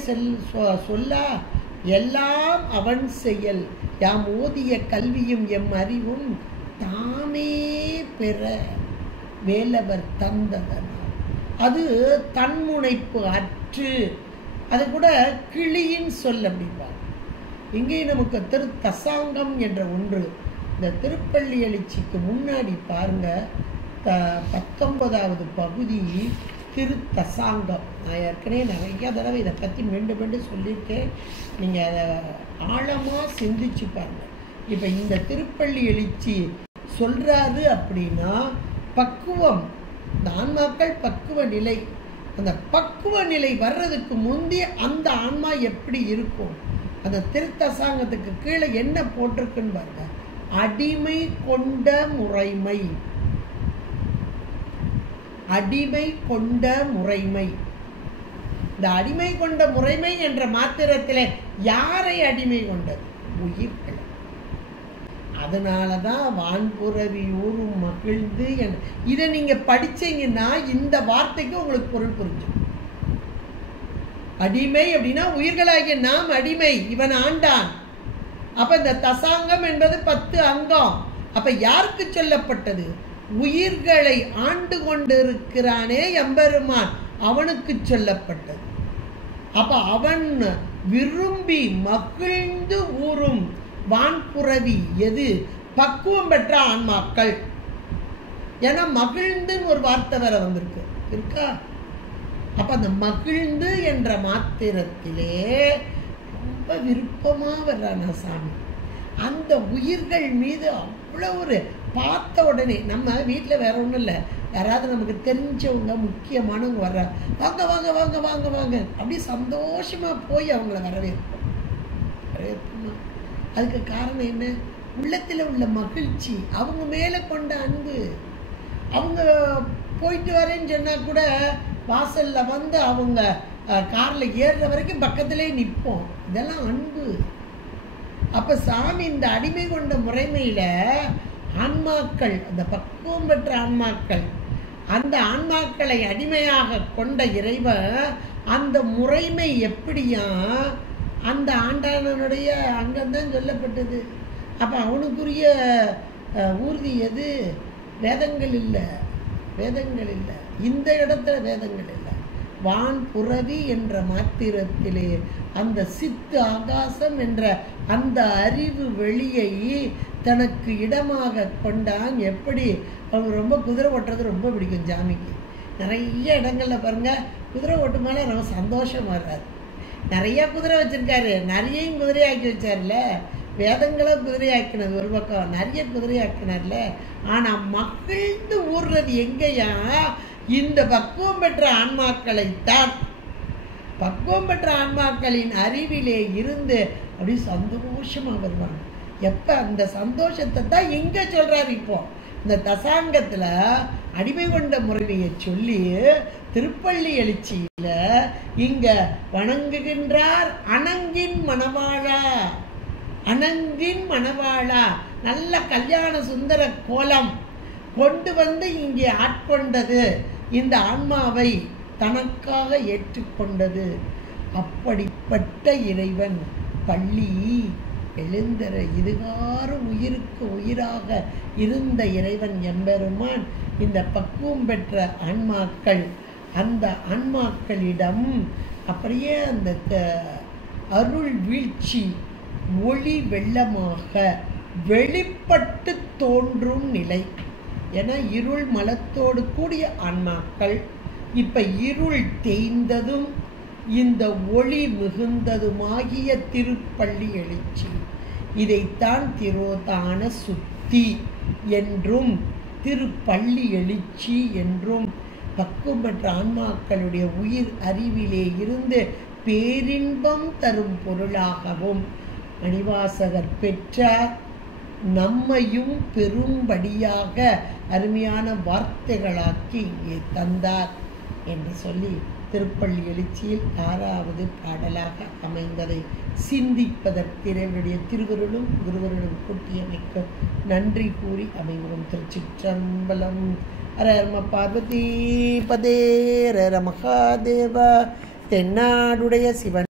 சொல்லா, எல்லாம் அவன் செயல். யாம் ஓதிய கல்வியும் எம் அறிவும் தாமே பெற வேலவர் தந்ததனால். அது தன்முனைப்பு அற்று, அது கூட கிளியின் சொல் அப்படிப்பார். இங்கே நமக்கு திரு தசாங்கம் என்ற ஒன்று, இந்த திருப்பள்ளி எழுச்சிக்கு முன்னாடி பாருங்க, 19வது பகுதி திரு தசாங்கம். நான் ஏற்கனவே நிறைய தடவை இதை பற்றி மீண்டும் சொல்லியிருக்கேன். நீங்கள் அதை ஆழமாக சிந்திச்சு பாருங்க. இப்போ இந்த திருப்பள்ளி எழுச்சி சொல்கிறாரு அப்படின்னா பக்குவம், இந்த ஆன்மாக்கள் பக்குவ நிலை. அந்த பக்குவ நிலை வர்றதுக்கு முந்தைய அந்த ஆன்மா எப்படி இருக்கும்? அந்த திருத்தசாங்கத்துக்கு கீழே என்ன போட்டிருக்குன்னு பாருங்க. அடிமை கொண்ட முறைமை, அடிமை கொண்ட முறைமை. இந்த அடிமை கொண்ட முறைமை என்ற மாத்திரத்தில் யாரை அடிமை கொண்டது? உயிர்கள். அதனாலதான் வான்புறவி ஊரும் மகிழ்ந்து. இதை நீங்க படிச்சீங்கன்னா இந்த வார்த்தைக்கு உங்களுக்கு பொருள் புரிஞ்சும். அடிமை அப்படின்னா உயிர்களாகிய நாம் அடிமை, இவன் ஆண்டான். அப்ப இந்த தசாங்கம் என்பது 10 அங்கம். அப்ப யாருக்கு சொல்லப்பட்டது? உயிர்களை ஆண்டு கொண்டிருக்கிறானே எம்பெருமான், அவனுக்கு சொல்லப்பட்டது. அப்ப அவன் விரும்பி மகிழ்ந்து ஊரும் வான்புறவி எது? பக்குவம் பெற்ற ஆன்மாக்கள். ஏன்னா மகிழ்ந்துன்னு ஒரு வார்த்தை வேற வந்திருக்கு, இருக்கா? அப்ப அந்த மகிழ்ந்து என்ற மாத்திரத்திலே ரொம்ப விருப்பமா வர்றானா சாமி. அந்த உயிர்கள் மீது அவ்வளோ ஒரு பார்த்த உடனே, நம்ம வீட்டில் வேற ஒன்றும் இல்லை, யாராவது நமக்கு தெரிஞ்சவங்க முக்கியமானவங்க வர்ற, வாங்க வாங்க வாங்க வாங்க வாங்க அப்படி சந்தோஷமா போய் அவங்கள வரவேற்போமா? அதுக்கு காரணம் என்ன? உள்ளத்தில் உள்ள மகிழ்ச்சி, அவங்க மேலே கொண்ட அன்பு. அவங்க போயிட்டு வரேன்னு சொன்னா கூட வாசல்ல வந்து அவங்க கார்ல ஏறுற வரைக்கும் பக்கத்திலே நிற்போம். இதெல்லாம் அன்பு. அப்ப சாமி இந்த அடிமை கொண்ட முறைமையில ஆன்மாக்கள், அந்த பக்குவம் பெற்ற ஆன்மாக்கள், அந்த ஆன்மாக்களை அடிமையாக கொண்ட இறைவன் அந்த முறைமை எப்படியா அந்த ஆண்டாளனுடைய அங்கம்தான் சொல்லப்பட்டது. அப்ப அவனுக்குரிய ஊர்தி எது? வேதங்கள் இல்லை, வேதங்கள் இல்லை. இந்த இடத்துல வேதங்கள் இல்லை. வான் புறவி என்ற மாத்திரத்திலே அந்த சித்து ஆகாசம் என்ற அந்த அறிவு வெளியை தனக்கு இடமாக கொண்டான். எப்படி? அவன் ரொம்ப குதிரை ஓட்டுறது ரொம்ப பிடிக்கும் சாமிக்கு. நிறைய இடங்கள்ல பாருங்க, குதிரை ஓட்டு மேலே ரொம்ப சந்தோஷம் வர்றாரு. நிறைய குதிரை வச்சிருக்காரு, நிறையையும் குதிரையாக்கி வச்சார்ல. வேதங்களை குதிரையாக்கினது ஒரு பக்கம், நிறைய குதிரையாக்கினார்ல. ஆனா மகிழ்ந்து ஊர்றது எங்கேயா? இந்த பக்குவம் பெற்ற ஆன்மாக்களைத்தான். பக்குவம் பெற்ற ஆன்மாக்களின் அறிவிலே இருந்து அப்படி சந்தோஷமா வருவாங்க. எப்போ அந்த சந்தோஷத்தை தான் இங்கே சொல்கிறார். இப்போ இந்த தசாங்கத்தில் அடிமை கொண்ட முறையை சொல்லி திருப்பள்ளி எழுச்சியில் இங்கே வணங்குகின்றார். அணங்கின் மணவாளா, அணங்கின் மணவாளா, நல்ல கல்யாண சுந்தர கோலம் கொண்டு வந்து இங்கே ஆட்கொண்டது, இந்த ஆன்மாவை தனக்காக ஏற்றுக்கொண்டது. அப்படிப்பட்ட இறைவன் பள்ளி எழுந்தர இதுகாரும் உயிருக்கு உயிராக இருந்த இறைவன் எம்பெருமான் இந்த பக்குவம் பெற்ற ஆன்மாக்கள், அந்த ஆன்மாக்களிடம் அப்படியே அந்த அருள் வீழ்ச்சி ஒளி வெள்ளமாக வெளிப்பட்டு தோன்றும் நிலை. என இருள் மலத்தோடு கூடிய ஆன்மாக்கள் இப்ப இருள் தேய்ந்ததும் இந்த ஒளி மிகுந்ததுமாகிய திருப்பள்ளி எழுச்சி, இதைத்தான் திரோதான சுத்தி என்றும் திருப்பள்ளி எழுச்சி என்றும் பக்குவம் பெற்ற ஆன்மாக்களுடைய உயிர் அறிவிலே இருந்து பேரின்பம் தரும் பொருளாகவும் மணிவாசகர் பெற்றார். நம்மையும் பெரும்படியாக அருமையான வார்த்தைகளாக்கி இங்கே தந்தார் என்று சொல்லி திருப்பள்ளி எழுச்சியில் 6வது பாடலாக அமைந்ததை சிந்திப்பதற்கு இறைவனுடைய திருவருளும் குருவருளும் கூட்டியமைக்க நன்றி கூறி அமைவோம். திருச்சிற்றம்பலம். ஹர பார்வதி பதே, ஹர மகாதேவ. தென்னாடுடைய சிவன்